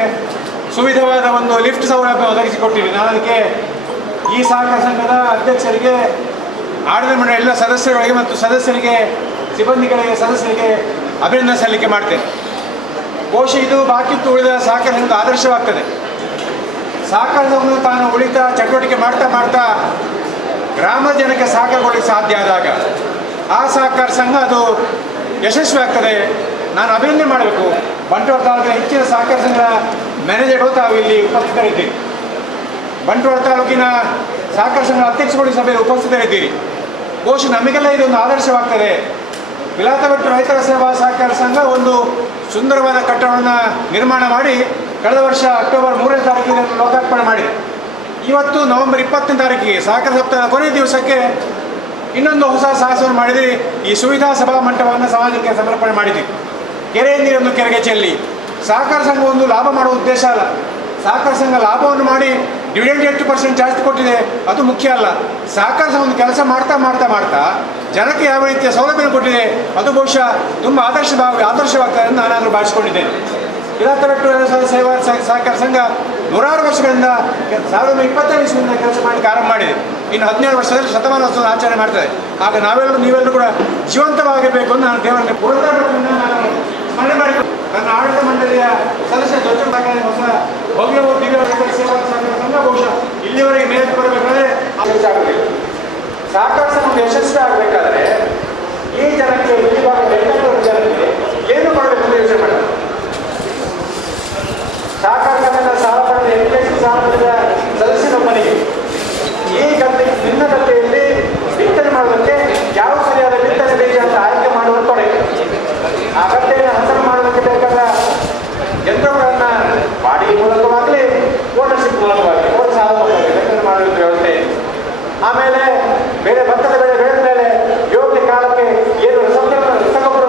ಸುವಿಧವಾದ ಒಂದು ಲಿಫ್ಟ್ ಸೌಲಭ್ಯ ಒದಗಿಸಿಕೊಟ್ಟಿದೆ. ನಾನು ಅದಕ್ಕೆ ಈ ಸಹಕಾರ ಸಂಘದ ಅಧ್ಯಕ್ಷರಿಗೆ, ಆಡಳಿತ ಮಂಡಳಿ ಎಲ್ಲ ಸದಸ್ಯರುಗಳಿಗೆ ಮತ್ತು ಸದಸ್ಯರಿಗೆ, ಸಿಬ್ಬಂದಿಗಳಿಗೆ, ಸದಸ್ಯರಿಗೆ ಅಭಿನಂದನೆ ಸಲ್ಲಿಕೆ ಮಾಡ್ತೇನೆ. ಬಹುಶಃ ಇದು ಬಾಕಿತ್ತು ಉಳಿದ ಸಹಕಾರ ಸಂಘದ ಆದರ್ಶವಾಗ್ತದೆ. ಸಹಕಾರ ಸಂಘವನ್ನು ತಾನು ಉಳಿತ ಚಟುವಟಿಕೆ ಮಾಡ್ತಾ ಮಾಡ್ತಾ ಗ್ರಾಮದ ಜನಕ್ಕೆ ಸಹಕಾರಗೊಳಿಸಲಿಕ್ಕೆ ಸಾಧ್ಯ ಆದಾಗ ಆ ಸಹಕಾರ ಸಂಘ ಅದು ಯಶಸ್ವಿ ಆಗ್ತದೆ. ನಾನು ಅಭಿನಂದನೆ ಮಾಡಬೇಕು. ಬಂಟ್ವಾಳ ತಾಲೂಕಿನ ಹೆಚ್ಚಿನ ಸಹಕಾರ ಸಂಘದ ಮ್ಯಾನೇಜರ್ಗಳು ತಾವು ಇಲ್ಲಿ ಉಪಸ್ಥಿತರಿದ್ದೀರಿ. ಬಂಟ್ವಾಳ ತಾಲೂಕಿನ ಸಹಕಾರ ಸಂಘದ ಅಧ್ಯಕ್ಷಗಳು ಸಭೆಯಲ್ಲಿ ಉಪಸ್ಥಿತರಿದ್ದೀರಿ. ಬಹುಶಃ ನಮಗೆಲ್ಲ ಇದೊಂದು ಆದರ್ಶವಾಗ್ತದೆ. ಬಿಲಾತಪೆಟ್ಟು ರೈತರ ಸೇವಾ ಸಹಕಾರ ಸಂಘ ಒಂದು ಸುಂದರವಾದ ಕಟ್ಟಡವನ್ನು ನಿರ್ಮಾಣ ಮಾಡಿ ಕಳೆದ ವರ್ಷ ಅಕ್ಟೋಬರ್ 3ನೇ ತಾರೀಕಿಗೆ ಲೋಕಾರ್ಪಣೆ ಮಾಡಿದೆ. ಇವತ್ತು ನವೆಂಬರ್ 20ನೇ ತಾರೀಕಿಗೆ ಸಹಕಾರ ಸಪ್ತಾಹದ ಕೊನೆಯ ದಿವಸಕ್ಕೆ ಇನ್ನೊಂದು ಹೊಸ ಸಾಹಸವನ್ನು ಮಾಡಿದ್ವಿ. ಈ ಸುವಿಧಾ ಸಭಾ ಮಂಟಪವನ್ನು ಸಮಾಜಕ್ಕೆ ಸಮರ್ಪಣೆ ಮಾಡಿದ್ವಿ. ಕೆರೆ ನೀರನ್ನು ಕೆರೆಗೆ ಚೆಲ್ಲಿ ಸಹಕಾರ ಸಂಘ ಒಂದು ಲಾಭ ಮಾಡುವ ಉದ್ದೇಶ ಅಲ್ಲ. ಸಹಕಾರ ಸಂಘ ಲಾಭವನ್ನು ಮಾಡಿ ಡಿವಿಡೆಂಡ್ 8% ಜಾಸ್ತಿ ಕೊಟ್ಟಿದೆ, ಅದು ಮುಖ್ಯ ಅಲ್ಲ. ಸಹಕಾರ ಸಂಘ ಒಂದು ಕೆಲಸ ಮಾಡ್ತಾ ಮಾಡ್ತಾ ಮಾಡ್ತಾ ಜನಕ್ಕೆ ಯಾವ ರೀತಿಯ ಸೌಲಭ್ಯ ಕೊಟ್ಟಿದೆ ಅದು ಬಹುಶಃ ತುಂಬ ಆದರ್ಶವಾಗ್ತದೆ ಅಂತ ನಾನಾದರೂ ಭಾವಿಸಿಕೊಂಡಿದ್ದೇನೆ. ಕಿರಾತಪಟ್ಟು ಸೇವಾ ಸಹಕಾರ ಸಂಘ ನೂರಾರು ವರ್ಷಗಳಿಂದ 1920ನೇ ಇಸ್ವಿಯಿಂದ ಕೆಲಸ ಮಾಡಲಿಕ್ಕೆ ಆರಂಭ ಮಾಡಿದೆ. ಇನ್ನು 17 ವರ್ಷದಲ್ಲಿ ಶತಮಾನೋತ್ಸವ ಆಚರಣೆ ಮಾಡ್ತದೆ. ಆಗ ನೀವೆಲ್ಲರೂ ಕೂಡ ಜೀವಂತವಾಗಬೇಕು ಅಂತ ನಾನು ದೇವರಲ್ಲಿ ಪುರಂದರದಿಂದ ನಾನು ಸ್ಮರಣೆ ಮಾಡಿ ನನ್ನ ಆಡಳಿತ ಮಂಡಳಿಯ ಸದಸ್ಯ ಧ್ವಜ ಹೊಸ ಭವ್ಯ ದಿವ್ಯ ಸೇವಾ ಸಹಕಾರ ಸಂಘ ಬಹುಶಃ ಇಲ್ಲಿವರೆಗೆ ಮೇಲೆ ಬರಬೇಕಾದ್ರೆ ಆಗುದಿಲ್ಲ. ಸಹಕಾರ ಸಂಘ ಯಶಸ್ವಿ ಆಗಬೇಕಾದ್ರೆ ಈ ಜನಕ್ಕೆ ವಿಭಾಗ ಜನಕ್ಕೆ ಏನು ಮಾಡಬೇಕು ಅಂತ ಯೋಚನೆ ಮಾಡಿ ಸಹಕಾರ ಸಂಘದ ಸಾಲ ಪಡೆದ ಎಂಟು ಸಾವಿರದ ಸದಸ್ಯನೊಬ್ಬನಿಗೆ ಈ ಗದ್ದೆ ನಿನ್ನ ಗದ್ದೆಯಲ್ಲಿ ಬಿತ್ತನೆ ಮಾಡುವುದಕ್ಕೆ ಯಾವ ಸರಿಯಾದ ಬಿತ್ತನೆ ಬೀಜ ಅಂತ ಆಯ್ಕೆ ಮಾಡುವ ತೊಡಗಿ ಆ ಗದ್ದೆಯನ್ನು ಹಸನು ಮಾಡುವುದಕ್ಕೆ ಬೇಕಾದ ಯಂತ್ರಗಳನ್ನು ಬಾಡಿಗೆ ಮೂಲಕವಾಗಲಿ ಓನರ್ಶಿಪ್ ಮೂಲಕವಾಗಲಿ ಸಾಲ ಬಿತ್ತನೆ ಮಾಡುವ ವ್ಯವಸ್ಥೆ. ಆಮೇಲೆ ಬೇರೆ ಭತ್ತದ ಬೆಳೆ ಬೆಳೆದ ಮೇಲೆ ಯೋಗ್ಯ ಕಾಲಕ್ಕೆ ಏನು ರಸಗೊಬ್ಬರ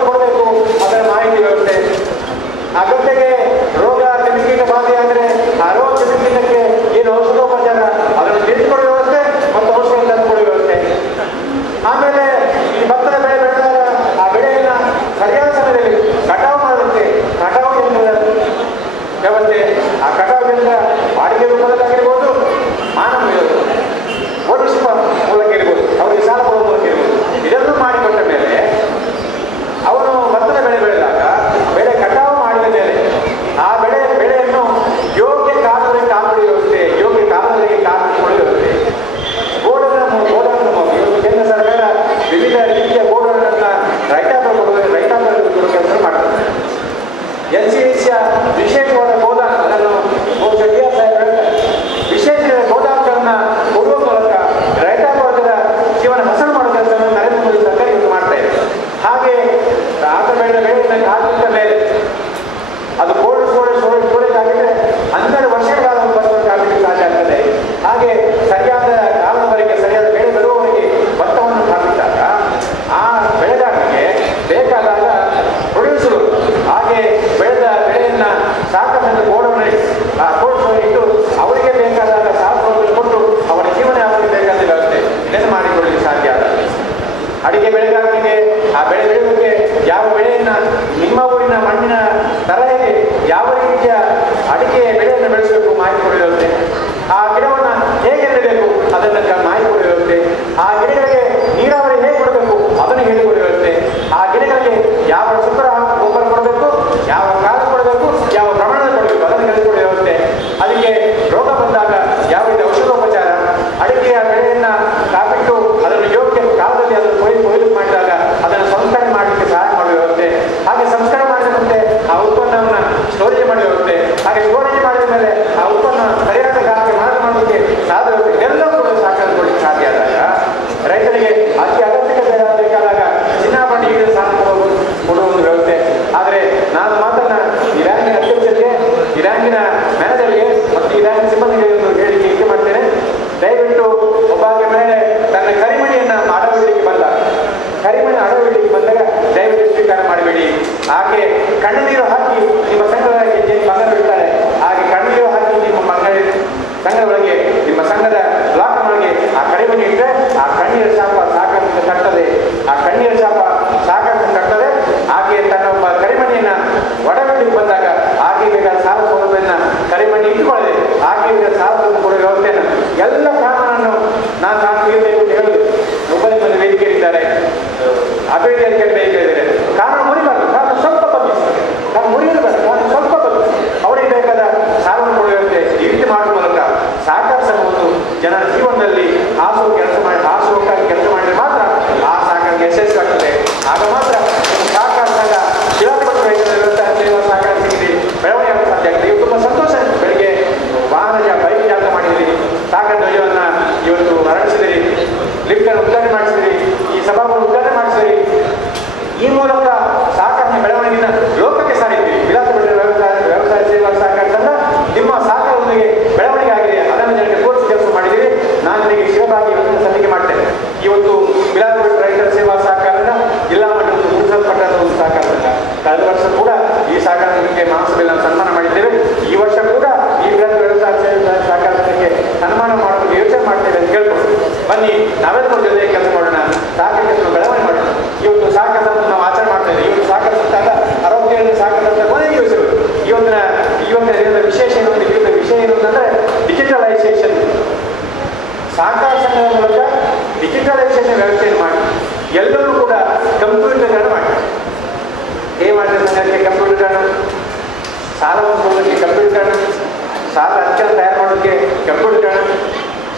ಸಾಲ ಅರ್ಜೆಂಟ್ ತಯಾರು ಮಾಡೋದಕ್ಕೆ ಕಂಪ್ಯೂಟರ್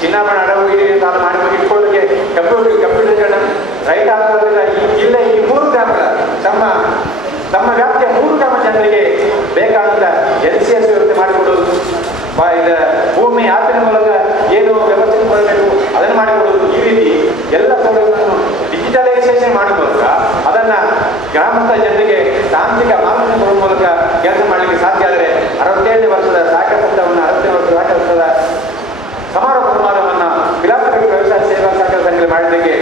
ಚಿನ್ನಾಭರಣ ಅಡವು ಸಾಲ ಮಾಡಿ ಇಟ್ಕೊಳ್ಳೋದಕ್ಕೆ ಕಂಪ್ಯೂಟರ್ ರೈತ ಆಂದೋಲನದ ಇಲ್ಲೇ ಈ 3 ಗ್ರಾಮಗಳ ತಮ್ಮ ವ್ಯಾಪ್ತಿಯ 3 ಗ್ರಾಮ ಜನರಿಗೆ ಬೇಕಾದಂಥ NCS ವ್ಯವಸ್ಥೆ ಮಾಡಿಕೊಡೋದು, ಭೂಮಿ ಆಪಿನ ಮೂಲಕ ಏನು ವ್ಯವಸ್ಥೆ ಮಾಡಬೇಕು ಅದನ್ನು ಮಾಡಿಕೊಡೋದು, ಈ ರೀತಿ ಎಲ್ಲ ಸೌಲಭ್ಯಗಳನ್ನು ಡಿಜಿಟಲೈಸೇಷನ್ ಮಾಡುವ ಮೂಲಕ ಅದನ್ನು ಗ್ರಾಮದ ಜನರಿಗೆ ತಾಂತ್ರಿಕ ಮಾರ್ಗದರ್ಶನ ಕೊಡುವ ಮೂಲಕ ಕೆಲಸ ಮಾಡಲಿಕ್ಕೆ ಸಾಧ್ಯ. ಆದರೆ 67 ವರ್ಷದ ಸಾಕಷ್ಟವನ್ನು 67 ವರ್ಷದ ಸಾಕಷ್ಟದ ಸಮಾರೋಪವನ್ನು ಬಿಲಾಸಪೇಟೆ ವ್ಯವಸಾಯ ಸೇವಾ ಸಹಕಾರ ಸಂಘದಲ್ಲಿ ಮಾಡಲಿಕ್ಕೆ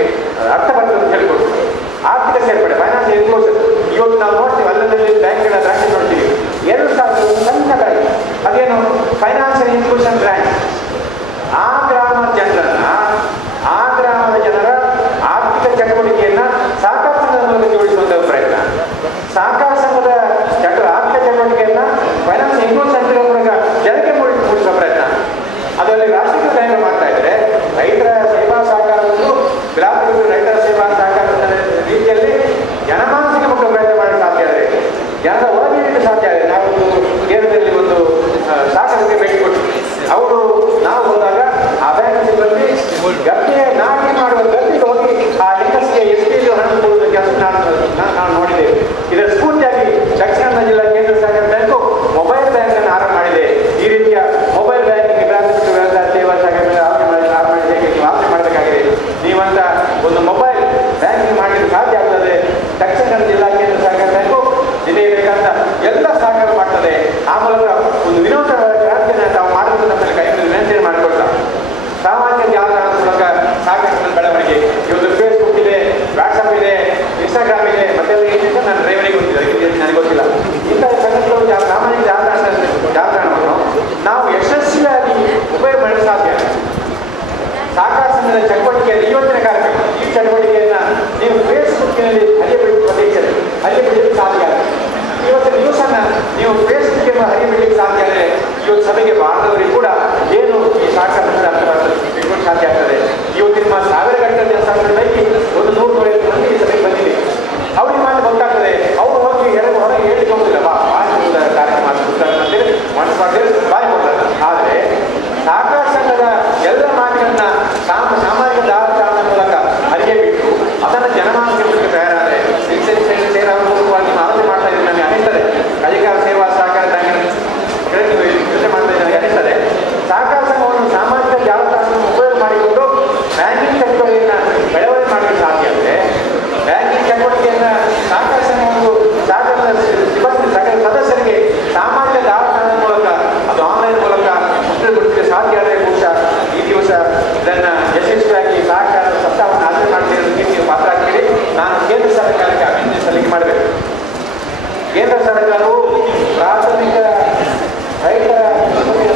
ಅರ್ಥಬದ್ಧ ಅಂತ ಹೇಳ್ಕೊಡ್ತೀವಿ. ಆರ್ಥಿಕ ಸೇರ್ಪಡೆ ಫೈನಾನ್ಸ್ ಇನ್ಕ್ಲೂಷನ್ ಇವತ್ತು ನಾವು ನೋಡ್ತೀವಿ, ಅಲ್ಲಲ್ಲಿ ಬ್ಯಾಂಕ್ಗಳ ಬ್ರಾಂಚ್ ನೋಡ್ತೀವಿ 2,000 ಸಣ್ಣದಾಗಿ ಅದೇನು ಫೈನಾನ್ಷಿಯಲ್ ಇನ್ಕ್ಲೂಷನ್ ಬ್ರಾಂಚ್. ಆ ಗ್ರಾಮದ ಜನರ ಆರ್ಥಿಕ ಚಟುವಟಿಕೆಯನ್ನು ಸಹಕಾರ ಸಂಘದ ಮೂಲಕ ಜೋಡಿಸುವಂಥ ಪ್ರಯತ್ನ, ಸಹಕಾರ ಸಂಘದ ಆರ್ಥಿಕ ಚಟುವಟಿಕೆಯನ್ನು ಫೈನಾನ್ಸ್ ಇನ್ಕ್ಲೂಷನ್ ಮೂಲಕ ಜನಕ್ಕೆ ಮೂಡಿಸುವ ಪ್ರಯತ್ನ. ಅದರಲ್ಲಿ ರಾಷ್ಟ್ರೀಯ ಬ್ಯಾಂಕ್ ಮಾಡ್ತಾ ಇದ್ದಾರೆ. ರೈತರ ಸೇವಾ ಸಹಕಾರವನ್ನು ಗ್ರಾಮೀಣ ರೈತರ ಸೇವಾ ಸಹಕಾರದ ರೀತಿಯಲ್ಲಿ ಜನಮಾನಸಿಕ ಮುಖ್ಯ ಪ್ರಯತ್ನ ಮಾಡಲು ಸಾಧ್ಯ ಆದರೆ, ಜನರ ಒಳಗೆ ಸಾಧ್ಯ ಆದರೆ, ನಾವು ಕೇರಳದಲ್ಲಿ ಒಂದು ಸಹಕಾರಕ್ಕೆ ಭೇಟಿ ಕೊಟ್ಟಿದ್ವಿ. ಅವರು ನಾವು ಹೋದಾಗ ಆ ಬ್ಯಾಂಕ್ ಸಿಬ್ಬಂದಿ ಗದ್ದೆ ನಾಟಿ ಮಾಡುವ ಗದ್ದೆಗೆ ಹೋಗಿ ಆ ಹೆಂಗಸಿಗೆ SPL ಹಣ ಕೊಡುವ ಕೆಲಸ ನಾವು ನೋಡಿದ್ದೇವೆ. ಇದರ ಸ್ಫೂರ್ತಿಯಾಗಿ ದಕ್ಷಿಣ ಕನ್ನಡ ಜಿಲ್ಲಾ ಕೇಂದ್ರ ಸಹಕಾರ ಬ್ಯಾಂಕು ಮೊಬೈಲ್ ಬ್ಯಾಂಕ್ ಅನ್ನು ಆರಂಭ ಮಾಡಿದೆ. ಈ ರೀತಿಯ ಮೊಬೈಲ್ ಬ್ಯಾಂಕಿಂಗ್ ಗ್ರಾಮೀಣ ವ್ಯವಸಾಯ ಸೇವಾ ಸಹಕಾರ ಆರಂಭ ಮಾಡಬೇಕಾಗಿದೆ. ನೀವಂತ ಒಂದು ಮೊಬೈಲ್ ಬ್ಯಾಂಕಿಂಗ್ ಮಾಡಲಿಕ್ಕೆ ಸಾಧ್ಯ ಆಗ್ತದೆ. ದಕ್ಷಿಣ ಕನ್ನಡ ಜಿಲ್ಲಾ ಕೇಂದ್ರ ಸಹಕಾರ ಬ್ಯಾಂಕು ಜಿಲ್ಲೆಗೆ ಬೇಕಾದ ಎಲ್ಲ ಸಹಕಾರ ಮಾಡ್ತದೆ. ಆ ಮೂಲಕ ಒಂದು ವಿನೂತನ ಕ್ರಾಂತಿಯನ್ನು ತಾವು ಮಾಡಬೇಕು ನಮ್ಮಲ್ಲಿ ಕೈಯಲ್ಲಿ ವಿನಂತಿಯನ್ನು ಮಾಡಿಕೊಳ್ತಾರೆ. ಸಾಮಾಜಿಕ ಜಾಲತಾಣದ ಮೂಲಕ ಸಹಕಾರದ ಬೆಳವಣಿಗೆ ಇವತ್ತು ಫೇಸ್ಬುಕ್ ಇದೆ, ವಾಟ್ಸಪ್ ಇದೆ, ಇನ್ಸ್ಟಾಗ್ರಾಮ್ ಇದೆ, ಮತ್ತೆಲ್ಲ ಏನಿದೆ ನನ್ನ ಡ್ರೈವರಿಗೆ ಗೊತ್ತಿದೆ, ನನಗೆ ಗೊತ್ತಿಲ್ಲ. ಇಂತಹ ಸಂಗತಿಗಳು ಸಾಮಾಜಿಕ ಜಾಲತಾಣವನ್ನು ನಾವು ಯಶಸ್ವಿಯಾಗಿ ಉಪಯೋಗ ಮಾಡಲು ಸಾಧ್ಯ. ಸಹಕಾರ ಸಂಘದ ಚಟುವಟಿಕೆಯಲ್ಲಿ ನಿಯೋಜನೆ ಕಾರ್ಯಕ್ರಮ, ಈ ಚಟುವಟಿಕೆಯನ್ನು ನೀವು ಫೇಸ್ಬುಕ್ಕಿನಲ್ಲಿ ಹರಿಯಬಿಡಲಿಕ್ಕೆ ಸಾಧ್ಯ ಆಗುತ್ತೆ. ಇವತ್ತು ನ್ಯೂಸನ್ನು ನೀವು ಫೇಸ್ಬುಕ್ಕಿನ ಹರಿಯಬಿಡಲಿಕ್ಕೆ ಸಾಧ್ಯ ಆದರೆ ಇವತ್ತು ಸಭೆಗೆ ಬಾರದವರಿಗೆ ಕೂಡ ಏನು ಈ ಸಹಕಾರ ಸಂಘದ ಸಾಧ್ಯ ಆಗ್ತದೆ. ಇವತ್ತು ನಿಮ್ಮ 1000 ಜನಸಂಖ್ಯೆ ಪೈಕಿ ಒಂದು 100-150 ಮಂದಿ ಈ ಸಭೆಗೆ ಬಂದಿದೆ. ಅವ್ರಿಗೆ ಮಾತ್ರ ಗೊತ್ತಾಗ್ತದೆ. ಅವರು ಹೋಗಿ ಹೊರಗೆ ಹೇಳಿಕ್ಕೆ ಹೋಗುದಿಲ್ಲ, ಕಾರ್ಯಕ್ರಮ ಅಂತೇಳಿ ಮಾಡಿಸ್ಬಾರ್ದು ಬಾಯಿ ಕೊಡ್ತಾರೆ. ಆದರೆ ಸಹಕಾರ ಸಂಘದ ಎಲ್ಲ ಮಾತುಗಳನ್ನ ಸಾಮಾಜಿಕ ಜಾಲತಾಣದ ಮೂಲಕ ಅರಿಯೇ ಬಿಟ್ಟು ಅದನ್ನು ಜನಮಾನಸಿಕ ತಯಾರಾದರೆ ಸೇರಾಗಿ ಆಲೋಚನೆ ಮಾಡ್ತಾ ಇದ್ದೀನಿ. ನನಗೆ ಅನಿಸ್ತದೆ ಅಧಿಕಾರ ಸೇವಾ ಸಹಕಾರ ಯೋಚನೆ ಮಾಡ್ತಾ ಇದ್ದೀನಿ. ನನಗೆ ಅನಿಸ್ತದೆ ಸಹಕಾರ ಸಂಘವನ್ನು ಸಾಮಾಜಿಕ ಜಾಲತಾಣವನ್ನು ಉಪಯೋಗ ಮಾಡಿಕೊಂಡು ಬ್ಯಾಂಕಿಂಗ್ ಚಟುವಟಿಕೆಯನ್ನು ಬೆಳವಣಿಗೆ ಮಾಡಲಿಕ್ಕೆ ಸಾಧ್ಯ ಅಂದರೆ, ಬ್ಯಾಂಕಿಂಗ್ ಚಟುವಟಿಕೆಯನ್ನು ಸಹಕಾರ ಸಂಘವನ್ನು ಸಹಕಾರದ ಸಿಬ್ಬಂದಿ ಸದಸ್ಯರಿಗೆ ಸಾಮಾಜಿಕ ಜಾಲತಾಣದ ಮೂಲಕ ಅದು ಆನ್ಲೈನ್ ಮೂಲಕ ಮುಟ್ಟಲಿಕ್ಕೆ ಸಾಧ್ಯ ಆದರೆ ಬಹುಶಃ ಈ ದಿವಸ ಇದನ್ನು ಯಶಸ್ವಿಯಾಗಿ ಸಹಕಾರದ ಸಪ್ತಾಹವನ್ನು ಆಚರಣೆ ಮಾಡ್ತಿರೋದಕ್ಕೆ ನೀವು ಪಾತ್ರ ಆಗ್ತೀರಿ. ನಾನು ಕೇಂದ್ರ ಸರ್ಕಾರಕ್ಕೆ ಅಭಿನಂದನೆ ಸಲ್ಲಿಕೆ ಮಾಡಬೇಕು. ಕೇಂದ್ರ ಸರ್ಕಾರವು ಪ್ರಾಥಮಿಕ ರೈತರ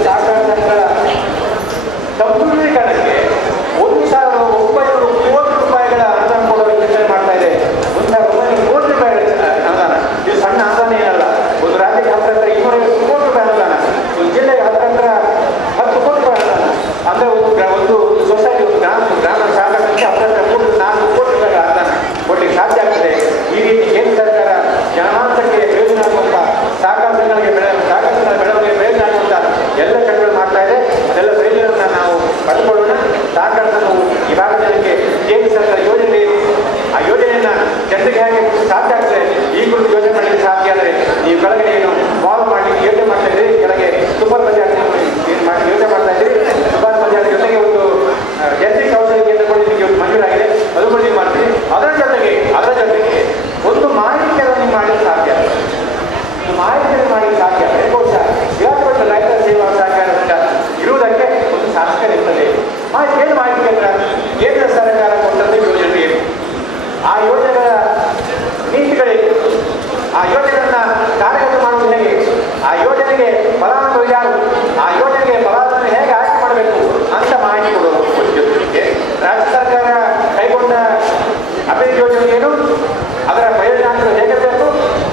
ಸಹಕಾರ ಸಂಘಗಳ ಸಂಪೂರ್ಣೀಕರಣಕ್ಕೆ 1,900 ಕೋಟಿ ರೂಪಾಯಿಗಳ ಅನುದಾನ ಕೊಡಲು ಚಿಂತನೆ ಮಾಡ್ತಾ ಇದೆ. 1,900 ಕೋಟಿ ರೂಪಾಯಿಗಳ ಅನುದಾನ. ಇದು ಸಣ್ಣ ಅನುದಾನ ಏನಲ್ಲ. ಒಂದು ರಾಜ್ಯಕ್ಕೆ 250 ಕೋಟಿ ರೂಪಾಯಿ ಅನುದಾನ, ಒಂದು ಜಿಲ್ಲೆಗೆ 10 ಕೋಟಿ ರೂಪಾಯಿ ಅನುದಾನ. ಅಂದರೆ ಒಂದು ಸೊಸೈಟಿ, ಒಂದು ಗ್ರಾಮ ಸಹಕಾರ ಸಂಘಕ್ಕೆ 4 ಕೋಟಿ ರೂಪಾಯಿಗಳ ಅನುದಾನ ಕೊಡಲಿಕ್ಕೆ ಸಾಧ್ಯ ಆಗ್ತದೆ. ಈ ರೀತಿ ಕೇಂದ್ರ ಸರ್ಕಾರ ಜನಮಾನಸಕ್ಕೆ ಪ್ರಯೋಜನ ಆಗುವಂಥ ಸಹಕಾರ ಸಂಘಗಳಿಗೆ ಬೆಳವಣಿಗೆ ಪ್ರಯೋಜನ ಆಗುವಂಥ ಎಲ್ಲ ಕೆಲಸಗಳು ಮಾಡ್ತಾ ಇದೆ. ಅದೆಲ್ಲ ಪ್ರಯೋಜನವನ್ನು ನಾವು ಪಡೆದುಕೊಳ್ಳೋಣ. ಸಹಕಾರ ಸಂಘವು ಈ ಭಾಗದ ಜನಕ್ಕೆ ಕೇಂದ್ರ ಸರ್ಕಾರ ಯೋಜನೆ ಇದೆ. ಆ ಯೋಜನೆಯನ್ನು ಜನರಿಗೆ ಹೇಗೆ ಸಾಧ್ಯ ಆಗ್ತದೆ ಈ ಕುರಿತು ಯೋಜನೆ ಮಾಡಲಿಕ್ಕೆ ಸಾಧ್ಯ ಆದರೆ ನೀವು ಕೆಳಗಡೆ ಏನು ಫಾಲೋ ಮಾಡಲಿಕ್ಕೆ ಯೋಚನೆ ಮಾಡ್ತಾ ಇದ್ದೀರಿ. ಕೆಳಗೆ ಸೂಪರ್ ಬಜಾರ್ ಯೋಚನೆ ಮಾಡ್ತಾ ಇದ್ದೀರಿ. ಸೂಪರ್ ಬಜಾರ್ ಜೊತೆಗೆ ಒಂದು ಜೆನೆಟಿಕ್ ಔಷಧಿ ಕೇಂದ್ರ ಕೊಡಲಿಕ್ಕೆ ಮಂಜೂರಾಗಿದೆ. ಅದು ಕೂಡ ನೀವು ಮಾಡ್ತೀರಿ. ಅದರ ಜೊತೆಗೆ ಒಂದು ಮಾಹಿತಿಯನ್ನು ಮಾಡಲಿಕ್ಕೆ ಸಾಧ್ಯ. ಮಾಹಿತಿಯನ್ನು ಮಾಡಲಿಕ್ಕೆ ಸಾಧ್ಯ ಅಂದರೆ ಬಹುಶಃ ವಿರಾಟಪಟ್ಟ ರೈತರ ಸೇವಾ ಸಹಕಾರ ಸಂಘ ಇರುವುದಕ್ಕೆ ಒಂದು ಸಾರ್ಥಕ ಇರ್ತದೆ. ಏನು ಮಾಹಿತಿ ಕೇಂದ್ರ ಕೇಂದ್ರ ಸರ್ಕಾರ ಕೊಟ್ಟದ್ದು ಯೋಜನೆ ಏನು, ಆ ಯೋಜನೆಗಳ ನೀತಿಗಳೇನು, ಆ ಯೋಜನೆಯನ್ನು ಕಾರ್ಯಗತ ಮಾಡುವುದು ಹೇಗೆ, ಆ ಯೋಜನೆಗೆ ಫಲಾನುಭವಿ ಯಾರು, ಆ ಯೋಜನೆಗೆ ಫಲಾನುಭವಿ ಹೇಗೆ ಆಯ್ಕೆ ಮಾಡಬೇಕು ಅಂತ ಮಾಹಿತಿ ಕೊಡುವುದು. ಜೊತೆಗೆ ರಾಜ್ಯ ಸರ್ಕಾರ ಕೈಗೊಂಡ ಅಭಿವೃದ್ಧಿ ಯೋಜನೆ ಏನು, ಅದರ ಪ್ರಯೋಜನಗಳು ಹೇಗೆ ಬೇಕು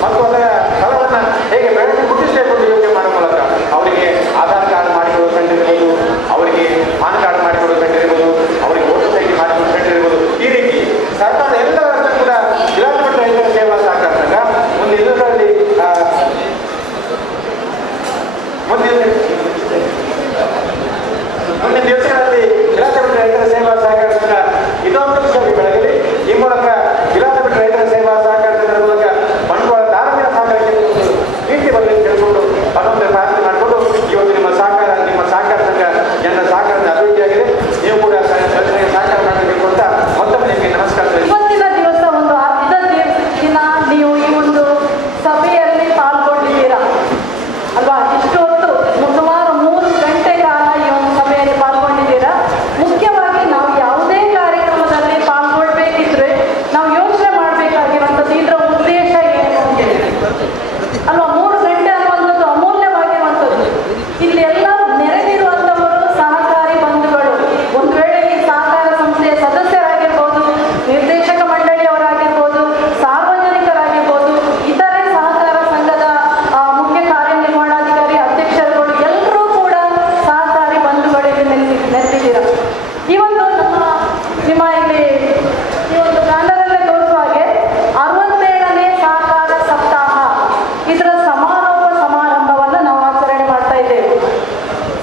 ಮತ್ತು ಅದರ ಫಲವನ್ನು ಹೇಗೆ ಬೆಳೆದು ಮುಟ್ಟಿಸಬೇಕು ಅಂತ ಯೋಚನೆ ಮಾಡುವ ಮೂಲಕ ಅವರಿಗೆ ಆಧಾರ್ ಕಾರ್ಡ್ ಪಾಲ್ಗೊಂಡಿದ್ದೀರಾ ಅಲ್ವಾ? ಇಷ್ಟು ಹೊತ್ತು ಸುಮಾರು 3 ಗಂಟೆ ಕಾಲ ಈ ಒಂದು ಸಭೆಯಲ್ಲಿ ಪಾಲ್ಗೊಂಡಿದ್ದೀರಾ. ಮುಖ್ಯವಾಗಿ ನಾವು ಯಾವುದೇ ಕಾರ್ಯಕ್ರಮದಲ್ಲಿ ಪಾಲ್ಗೊಳ್ಬೇಕಿದ್ರೆ ನಾವು ಯೋಚನೆ ಮಾಡಬೇಕಾಗಿರುವಂಥದ್ದು ಇದರ ಉದ್ದೇಶ ಏನು ಅಂತ ಹೇಳಿ ಅಲ್ವಾ? 3 ಗಂಟೆ ಅನ್ನುವಂಥದ್ದು ಅಮೂಲ್ಯವಾಗಿರುವಂಥದ್ದು. ಇಲ್ಲಿ ಎಲ್ಲ ನೆರೆದಿರುವಂಥವರು ಸಹಕಾರಿ ಬಂಧುಗಳು. ಒಂದು ವೇಳೆ ಈ ಸಹಕಾರ ಸಂಸ್ಥೆಯ ಸದಸ್ಯರಾಗಿರ್ಬೋದು, ನಿರ್ದೇಶಕ ಮಂಡಳಿಯವರಾಗಿರ್ಬೋದು, ಸಾರ್ವಜನಿಕರಾಗಿರ್ಬೋದು, ಇತರೆ ಸಹಕಾರ ಸಂಘದ ಮುಖ್ಯ ಕಾರ್ಯನಿರ್ವಹಣಾಧಿಕಾರಿ ಅಧ್ಯಕ್ಷರುಗಳು ಎಲ್ಲರೂ ಕೂಡ ಸಹಕಾರಿ ಬಂಧುಗಳಿಗೆ ನೆರೆದಿದ್ದೀರ. ಈ ಒಂದು ನಿಮ್ಮ ಇಲ್ಲಿ ಈ ಒಂದು ಬ್ಯಾನರಲ್ಲೇ ತೋರಿಸುವ ಹಾಗೆ 67ನೇ ಸಹಕಾರ ಸಪ್ತಾಹ ಇದರ ಸಮಾರೋಪ ಸಮಾರಂಭವನ್ನು ನಾವು ಆಚರಣೆ ಮಾಡ್ತಾ ಇದ್ದೇವೆ.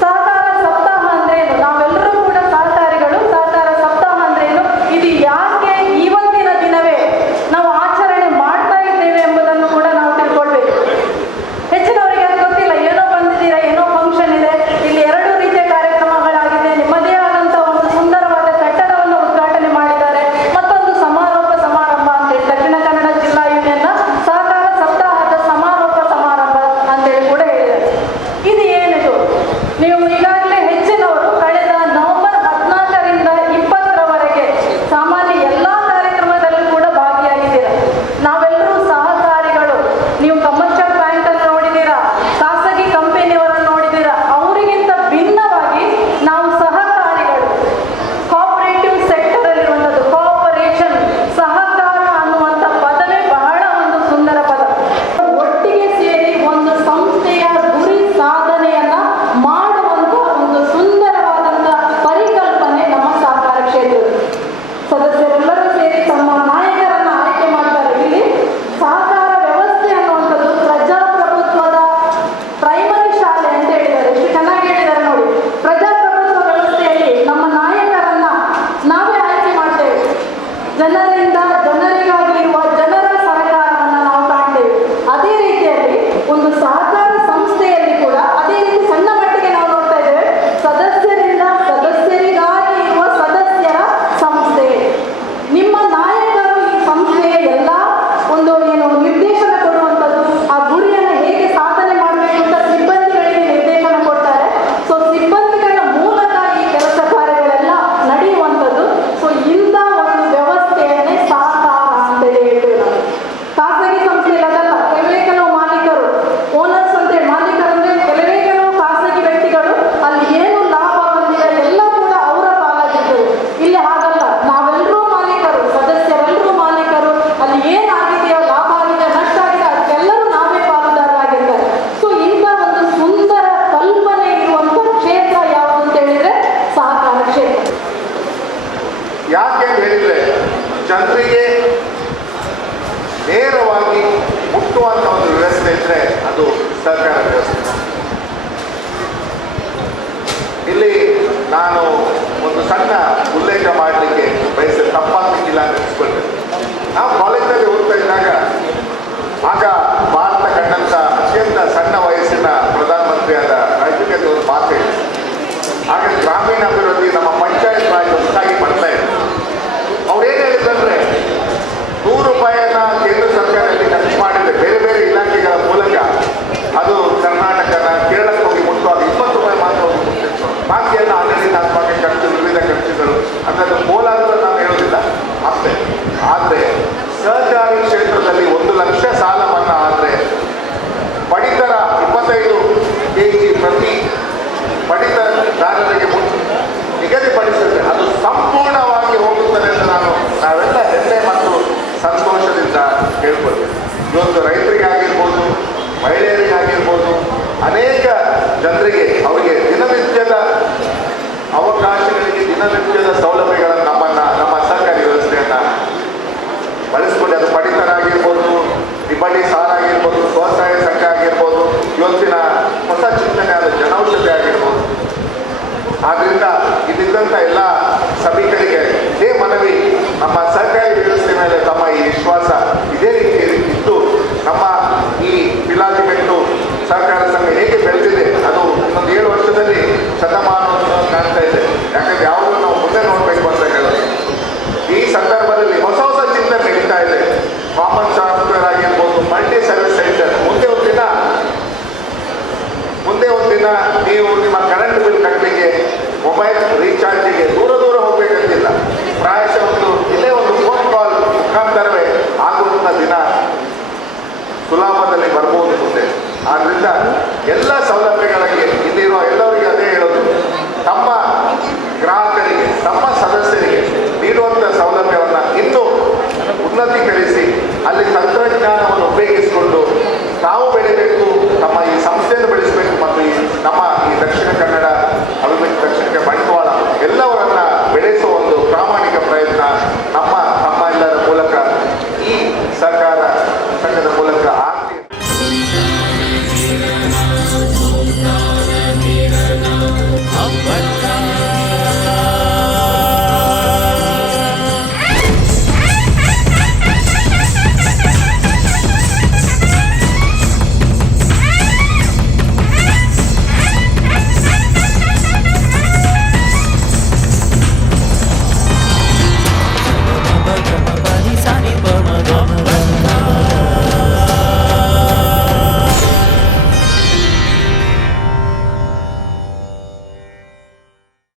ಸಹಕಾರ ಸಪ್ತಾಹ ಅಂದ್ರೆ ಏನು? ನಾವೆಲ್ಲರೂ ಕೂಡ ಸಹಕಾರಿಗಳು. ಸಹಕಾರ ಸಪ್ತಾಹ ಅಂದ್ರೆ ಏನು? ಇದು ಯಾಕೆ ಇವತ್ತಿನ ದಿನವೇ ನಾವು ಆಚರಣೆ ಮಾಡ್ತಾ ಇದ್ದೇವೆ ಎಂಬುದನ್ನು ಕೂಡ ನಾವು ತಿಳ್ಕೊಳ್ಬೇಕು. ಹೆಚ್ಚಿನವರಿಗೆ ಅದು ಗೊತ್ತಿಲ್ಲ. ಏನೋ ಬಂದಿದ್ದೀರಾ, ಏನೋ ಫಂಕ್ಷನ್ ಇದೆ, ಇಲ್ಲಿ 2 ರೀತಿಯ ಕಾರ್ಯಕ್ರಮಗಳಾಗಿದೆ, ನಿಮ್ಮದೇ ಆದಂತಹ ಒಂದು ಸುಂದರವಾದ ಕಟ್ಟಡವನ್ನು ಉದ್ಘಾಟನೆ ಮಾಡಿದ್ದಾರೆ, ಮತ್ತೊಂದು ಸಮಾರೋಪ ಸಮಾರಂಭ ಅಂತೇಳಿ ದಕ್ಷಿಣ ಕನ್ನಡ ಜಿಲ್ಲಾ ಯೂನಿಯನ್ನ ಸಹಕಾರ ಸಪ್ತಾಹದ ಸಮಾರೋಪ ಸಮಾರಂಭ ಅಂತೇಳಿ ಕೂಡ ಹೇಳಿದ್ದಾರೆ. ಇದು ಏನಿದು? ನೀವು ಈಗಾಗಲೇ ಹೆಚ್ಚಿನವರು ಕಳೆದ ನವೆಂಬರ್ 14ರಿಂದ 20ರವರೆಗೆ ಸಾಮಾನ್ಯ ಎಲ್ಲಾ ಕಾರ್ಯಕ್ರಮದಲ್ಲೂ ಕೂಡ ಭಾಗಿಯಾಗಿದ್ದೀರಾ. ನಾವೆಲ್ಲರೂ ಸಹಕಾರಿಗಳು. ನೀವು ಕಮರ್ಷಿಯಲ್ ಬ್ಯಾಂಕ್ ಅನ್ನು ನೋಡಿದ್ದೀರಾ, ಖಾಸಗಿ ಕಂಪನಿಯವರನ್ನು ನೋಡಿದ್ದೀರಾ. ಅವರಿಗಿಂತ ಭಿನ್ನವಾಗಿ ನಾವು ಸಹಕಾರಿಗಳು. ಕೋಆಪರೇಟಿವ್ ಸೆಕ್ಟರ್ ಅಲ್ಲಿರುವಂಥದ್ದು ಕೋಆಪರೇಷನ್, ಸಹಕಾರ ಅನ್ನುವಂಥ ಪದವೇ ಬಹಳ ಒಂದು ಸುಂದರ ಪದ. ಒಟ್ಟಿಗೆ ಸೇರಿ ಒಂದು ಸಂಸ್ಥೆಯ ಗುರಿ ಸಾಧನೆಯನ್ನ ಮಾಡುವಂತ ಒಂದು ಸುಂದರವಾದಂಥ ಪರಿಕಲ್ಪನೆ ನಮ್ಮ ಸಹಕಾರ ಕ್ಷೇತ್ರದ ಸದಸ್ಯರೆಲ್ಲರೂ ಸೇರಿ ತಮ್ಮ ನಾಯಕರನ್ನ ಆಯ್ಕೆ ಮಾಡ್ತಾರೆ. ಇಲ್ಲಿ ಸಹಕಾರ ವ್ಯವಸ್ಥೆ ಅನ್ನುವಂಥದ್ದು ಪ್ರಜಾಪ್ರಭುತ್ವದ ಪ್ರೈಮರಿ ಶಾಲೆ ಅಂತ ಹೇಳಿದ್ದಾರೆ. ಎಷ್ಟು ಚೆನ್ನಾಗಿ ಹೇಳಿದ್ದಾರೆ ನೋಡಿ. ಪ್ರಜಾಪ್ರಭುತ್ವ ವ್ಯವಸ್ಥೆಯಲ್ಲಿ ನಮ್ಮ ನಾಯಕರನ್ನ ನಾವೇ ಆಯ್ಕೆ ಮಾಡ್ತೇವೆ. ಜನರಿಂದ ಜನರಿಗಾಗಿ ಇರುವ ಜನರ ಸರ್ಕಾರವನ್ನು ನಾವು ಕಾಣ್ತೇವೆ. ಅದೇ ರೀತಿಯಲ್ಲಿ ಒಂದು ಸಹಕಾರ ಸಂಸ್ಥೆಯಲ್ಲಿ ಕೂಡ ಅದೇ ರೀತಿ ಸಣ್ಣ ಮಟ್ಟಿಗೆ ನಾವು ನೋಡ್ತಾ ಇದ್ದೇವೆ. ಸದಸ್ಯರಿಂದ ಸದಸ್ಯರಿಗಾಗಿ ಇರುವ ಸದಸ್ಯರ ಸಂಸ್ಥೆ. ನಿಮ್ಮ ನಾಯಕರು ಈ ಸಂಸ್ಥೆಗೆ ಎಲ್ಲ ಒಂದು ನಿರ್ದೇಶನ ಕೊಡುವಂಥದ್ದು, ಆ ಗುರಿಯನ್ನು ಹೇಗೆ ಸಾಧನೆ ಮಾಡಬೇಕು ಅಂತ ಸಿಬ್ಬಂದಿಗಳಿಗೆ ನಿರ್ದೇಶನ ಕೊಡ್ತಾರೆ. ಸೊ ಸಿಬ್ಬಂದಿಗಳ ಮೂಲಕ ಈ ಕೆಲಸ ಕಾರ್ಯಗಳೆಲ್ಲ ನಡೆಯುವಂಥದ್ದು. ಸೊ ಇಂಥ ಒಂದು ವ್ಯವಸ್ಥೆಯನ್ನೇ ಸಹಕಾರ ಅಂತೇಳಿ ಹೇಳ್ತೀವಿ ನಾವು. ಖಾಸಗಿ ಸಂಸ್ಥೆಯಲ್ಲಿ ಅದಲ್ಲ. ಕೆಲವು ಮಾಲೀಕರು, ಓನರ್ಸ್ ಅಂತೇಳಿ ಮಾಲೀಕರು ಅಂದ್ರೆ ಕೆಲವು ಖಾಸಗಿ ವ್ಯಕ್ತಿಗಳು ಅಲ್ಲಿ ಏನು ಲಾಭ ಬಂದಿದೆ ಎಲ್ಲ ಕೂಡ ಅವರ ಪಾಲಾಗಿರ್ತದೆ. ಇಲ್ಲಿ ಹಾಗಲ್ಲ. ನಾವೆಲ್ಲರೂ ಮಾಲೀಕರು, ಸದಸ್ಯರೆಲ್ಲರೂ ಮಾಲೀಕರು. ಅಲ್ಲಿ ಏನಾಗಿದೆಯೋ, ಲಾಭ ಆಗಿದೆ, ನಷ್ಟ ಆಗಿದೆ, ಅದಕ್ಕೆಲ್ಲರೂ ನಾವೇ ಪಾಲುದಾರರಾಗಿರ್ತಾರೆ. ಸೊ ಇಂಥ ಒಂದು ಸುಂದರ ಕಲ್ಪನೆ ಇರುವಂಥ ಕ್ಷೇತ್ರ ಯಾವುದು ಅಂತ ಹೇಳಿದ್ರೆ ಸಹಕಾರ ಕ್ಷೇತ್ರ. ಯಾಕೆ ಅಂತ ಹೇಳಿದ್ರೆ ಜನರಿಗೆ ನೇರವಾಗಿ ಮುಟ್ಟುವಂಥ ಒಂದು ವ್ಯವಸ್ಥೆ ಇದ್ರೆ ಅದು ಸಹಕಾರ ವ್ಯವಸ್ಥೆ. ಇಲ್ಲಿ ನಾನು ಒಂದು ಸಣ್ಣ ಉಲ್ಲೇಖ ಮಾಡಲಿಕ್ಕೆ ಬಯಸಿದ ತಪ್ಪಾಗ್ಲಿಕ್ಕಿಲ್ಲ ಅಂತ ಅನಿಸ್ಕೊಳ್ತೇನೆ. ನಾವು ಕಾಲೇಜಲ್ಲಿ ಓದ್ತಾ ಇದ್ದಾಗ ಆಗ ಭಾರತ ಕಂಡಂಥ ಅತ್ಯಂತ ಸಣ್ಣ ವಯಸ್ಸಿನ ಪ್ರಧಾನಮಂತ್ರಿಯಾದ ರಾಜೀವ್ ಗಾಂಧಿ ಒಂದು ಮಾತು ಇದೆ. ಆಗ ಗ್ರಾಮೀಣಾಭಿವೃದ್ಧಿ ನಮ್ಮ ಪಂಚಾಯತ್ ರಾಜ್ ಒಟ್ಟಾಗಿ ಮಾಡ್ತಾ ಇದ್ರು. ಅವ್ರು ಏನು ಹೇಳಿದಂದ್ರೆ 100 ರೂಪಾಯಿಯನ್ನ ಕೇಂದ್ರ ಸರ್ಕಾರದಲ್ಲಿ ಖರ್ಚು ಮಾಡಿದ್ರೆ ಬೇರೆ ಬೇರೆ ಇಲಾಖೆಗಳ ಮೂಲಕ ಅದು ಕರ್ನಾಟಕನ ಕೇರಳಕ್ಕೆ ಹೋಗಿ ಮುಟ್ಟುವಾಗ 20 ರೂಪಾಯಿ ಮಾತ್ರ ಹೋಗಿ ಮುಟ್ಟಿತ್ತು. ಬಾಕಿ ಎಲ್ಲ ಆಡಳಿತಾತ್ಮಕ ಖರ್ಚು, ವಿವಿಧ ಖರ್ಚುಗಳು. ಅದನ್ನು ಕೋಲಾರ ನಾನು ಹೇಳೋದಿಲ್ಲ ಅಷ್ಟೇ. ಆದರೆ ಸಹಕಾರಿ ಕ್ಷೇತ್ರದಲ್ಲಿ 1 ಲಕ್ಷ ಸಾಲ ಮನ್ನಾ ಆದರೆ ಪಡಿತರ 25 kg ಪ್ರತಿ ಪಡಿತರದಾರರಿಗೆ ನಿಗದಿಪಡಿಸಿದ್ರೆ ಅದು ಸಂಪೂರ್ಣವಾಗಿ ಹೋಗುತ್ತದೆ ಅಂತ ನಾವೆಲ್ಲ ಹೆಮ್ಮೆ ಮತ್ತು ಸಂತೋಷದಿಂದ ಹೇಳ್ಕೊಳ್ತೇವೆ. ಇವತ್ತು ರೈತರಿಗಾಗಿರ್ಬೋದು, ಮಹಿಳೆಯರಿಗಾಗಿರ್ಬೋದು, ಅನೇಕ ಜನರಿಗೆ ಅವರಿಗೆ ದಿನನಿತ್ಯದ ಅವಕಾಶಗಳಿಗೆ, ದಿನನಿತ್ಯದ ಸೌಲಭ್ಯಗಳನ್ನು ನಮ್ಮ ಸಹಕಾರಿ ವ್ಯವಸ್ಥೆಯನ್ನು ಬಳಸ್ಕೊಂಡು, ಅದು ಪಡಿತರ ಆಗಿರ್ಬೋದು, ನಿಬಡಿ ಸಾಲ ಆಗಿರ್ಬೋದು, ಸ್ವಸಹಾಯ ಸಂಘ ಆಗಿರ್ಬೋದು, ಇವತ್ತಿನ ಹೊಸ ಚಿಂತನೆ ಆದ ಜನೌಷಧಿ ಆಗಿರ್ಬೋದು. ಆದ್ರಿಂದ ಇಲ್ಲಿದ್ದಂಥ ಎಲ್ಲ ಸಭಿಕರಿಗೆ ಇದೇ ಮನವಿ, ನಮ್ಮ ಸಹಕಾರಿ ವ್ಯವಸ್ಥೆ ಮೇಲೆ ತಮ್ಮ ಈ ವಿಶ್ವಾಸ ಇದೇ ರೀತಿ ಇದ್ದು ನಮ್ಮ ಈ ಪಿಲಾಜಿಮೆಂಟು ಸಹಕಾರ ಸಂಘ ಹೇಗೆ ಬೆಳೆದಿದೆ ಅದು ಇನ್ನೊಂದು 7 ವರ್ಷದಲ್ಲಿ ಶತಮಾನವನ್ನು ಕಾಣ್ತಾ ಇದೆ. ಯಾಕಂದ್ರೆ ಯಾವುದನ್ನು ನಾವು ಮುಂದೆ ನೋಡಬೇಕು ಎಲ್ಲ ಸೌಲಭ್ಯಗಳು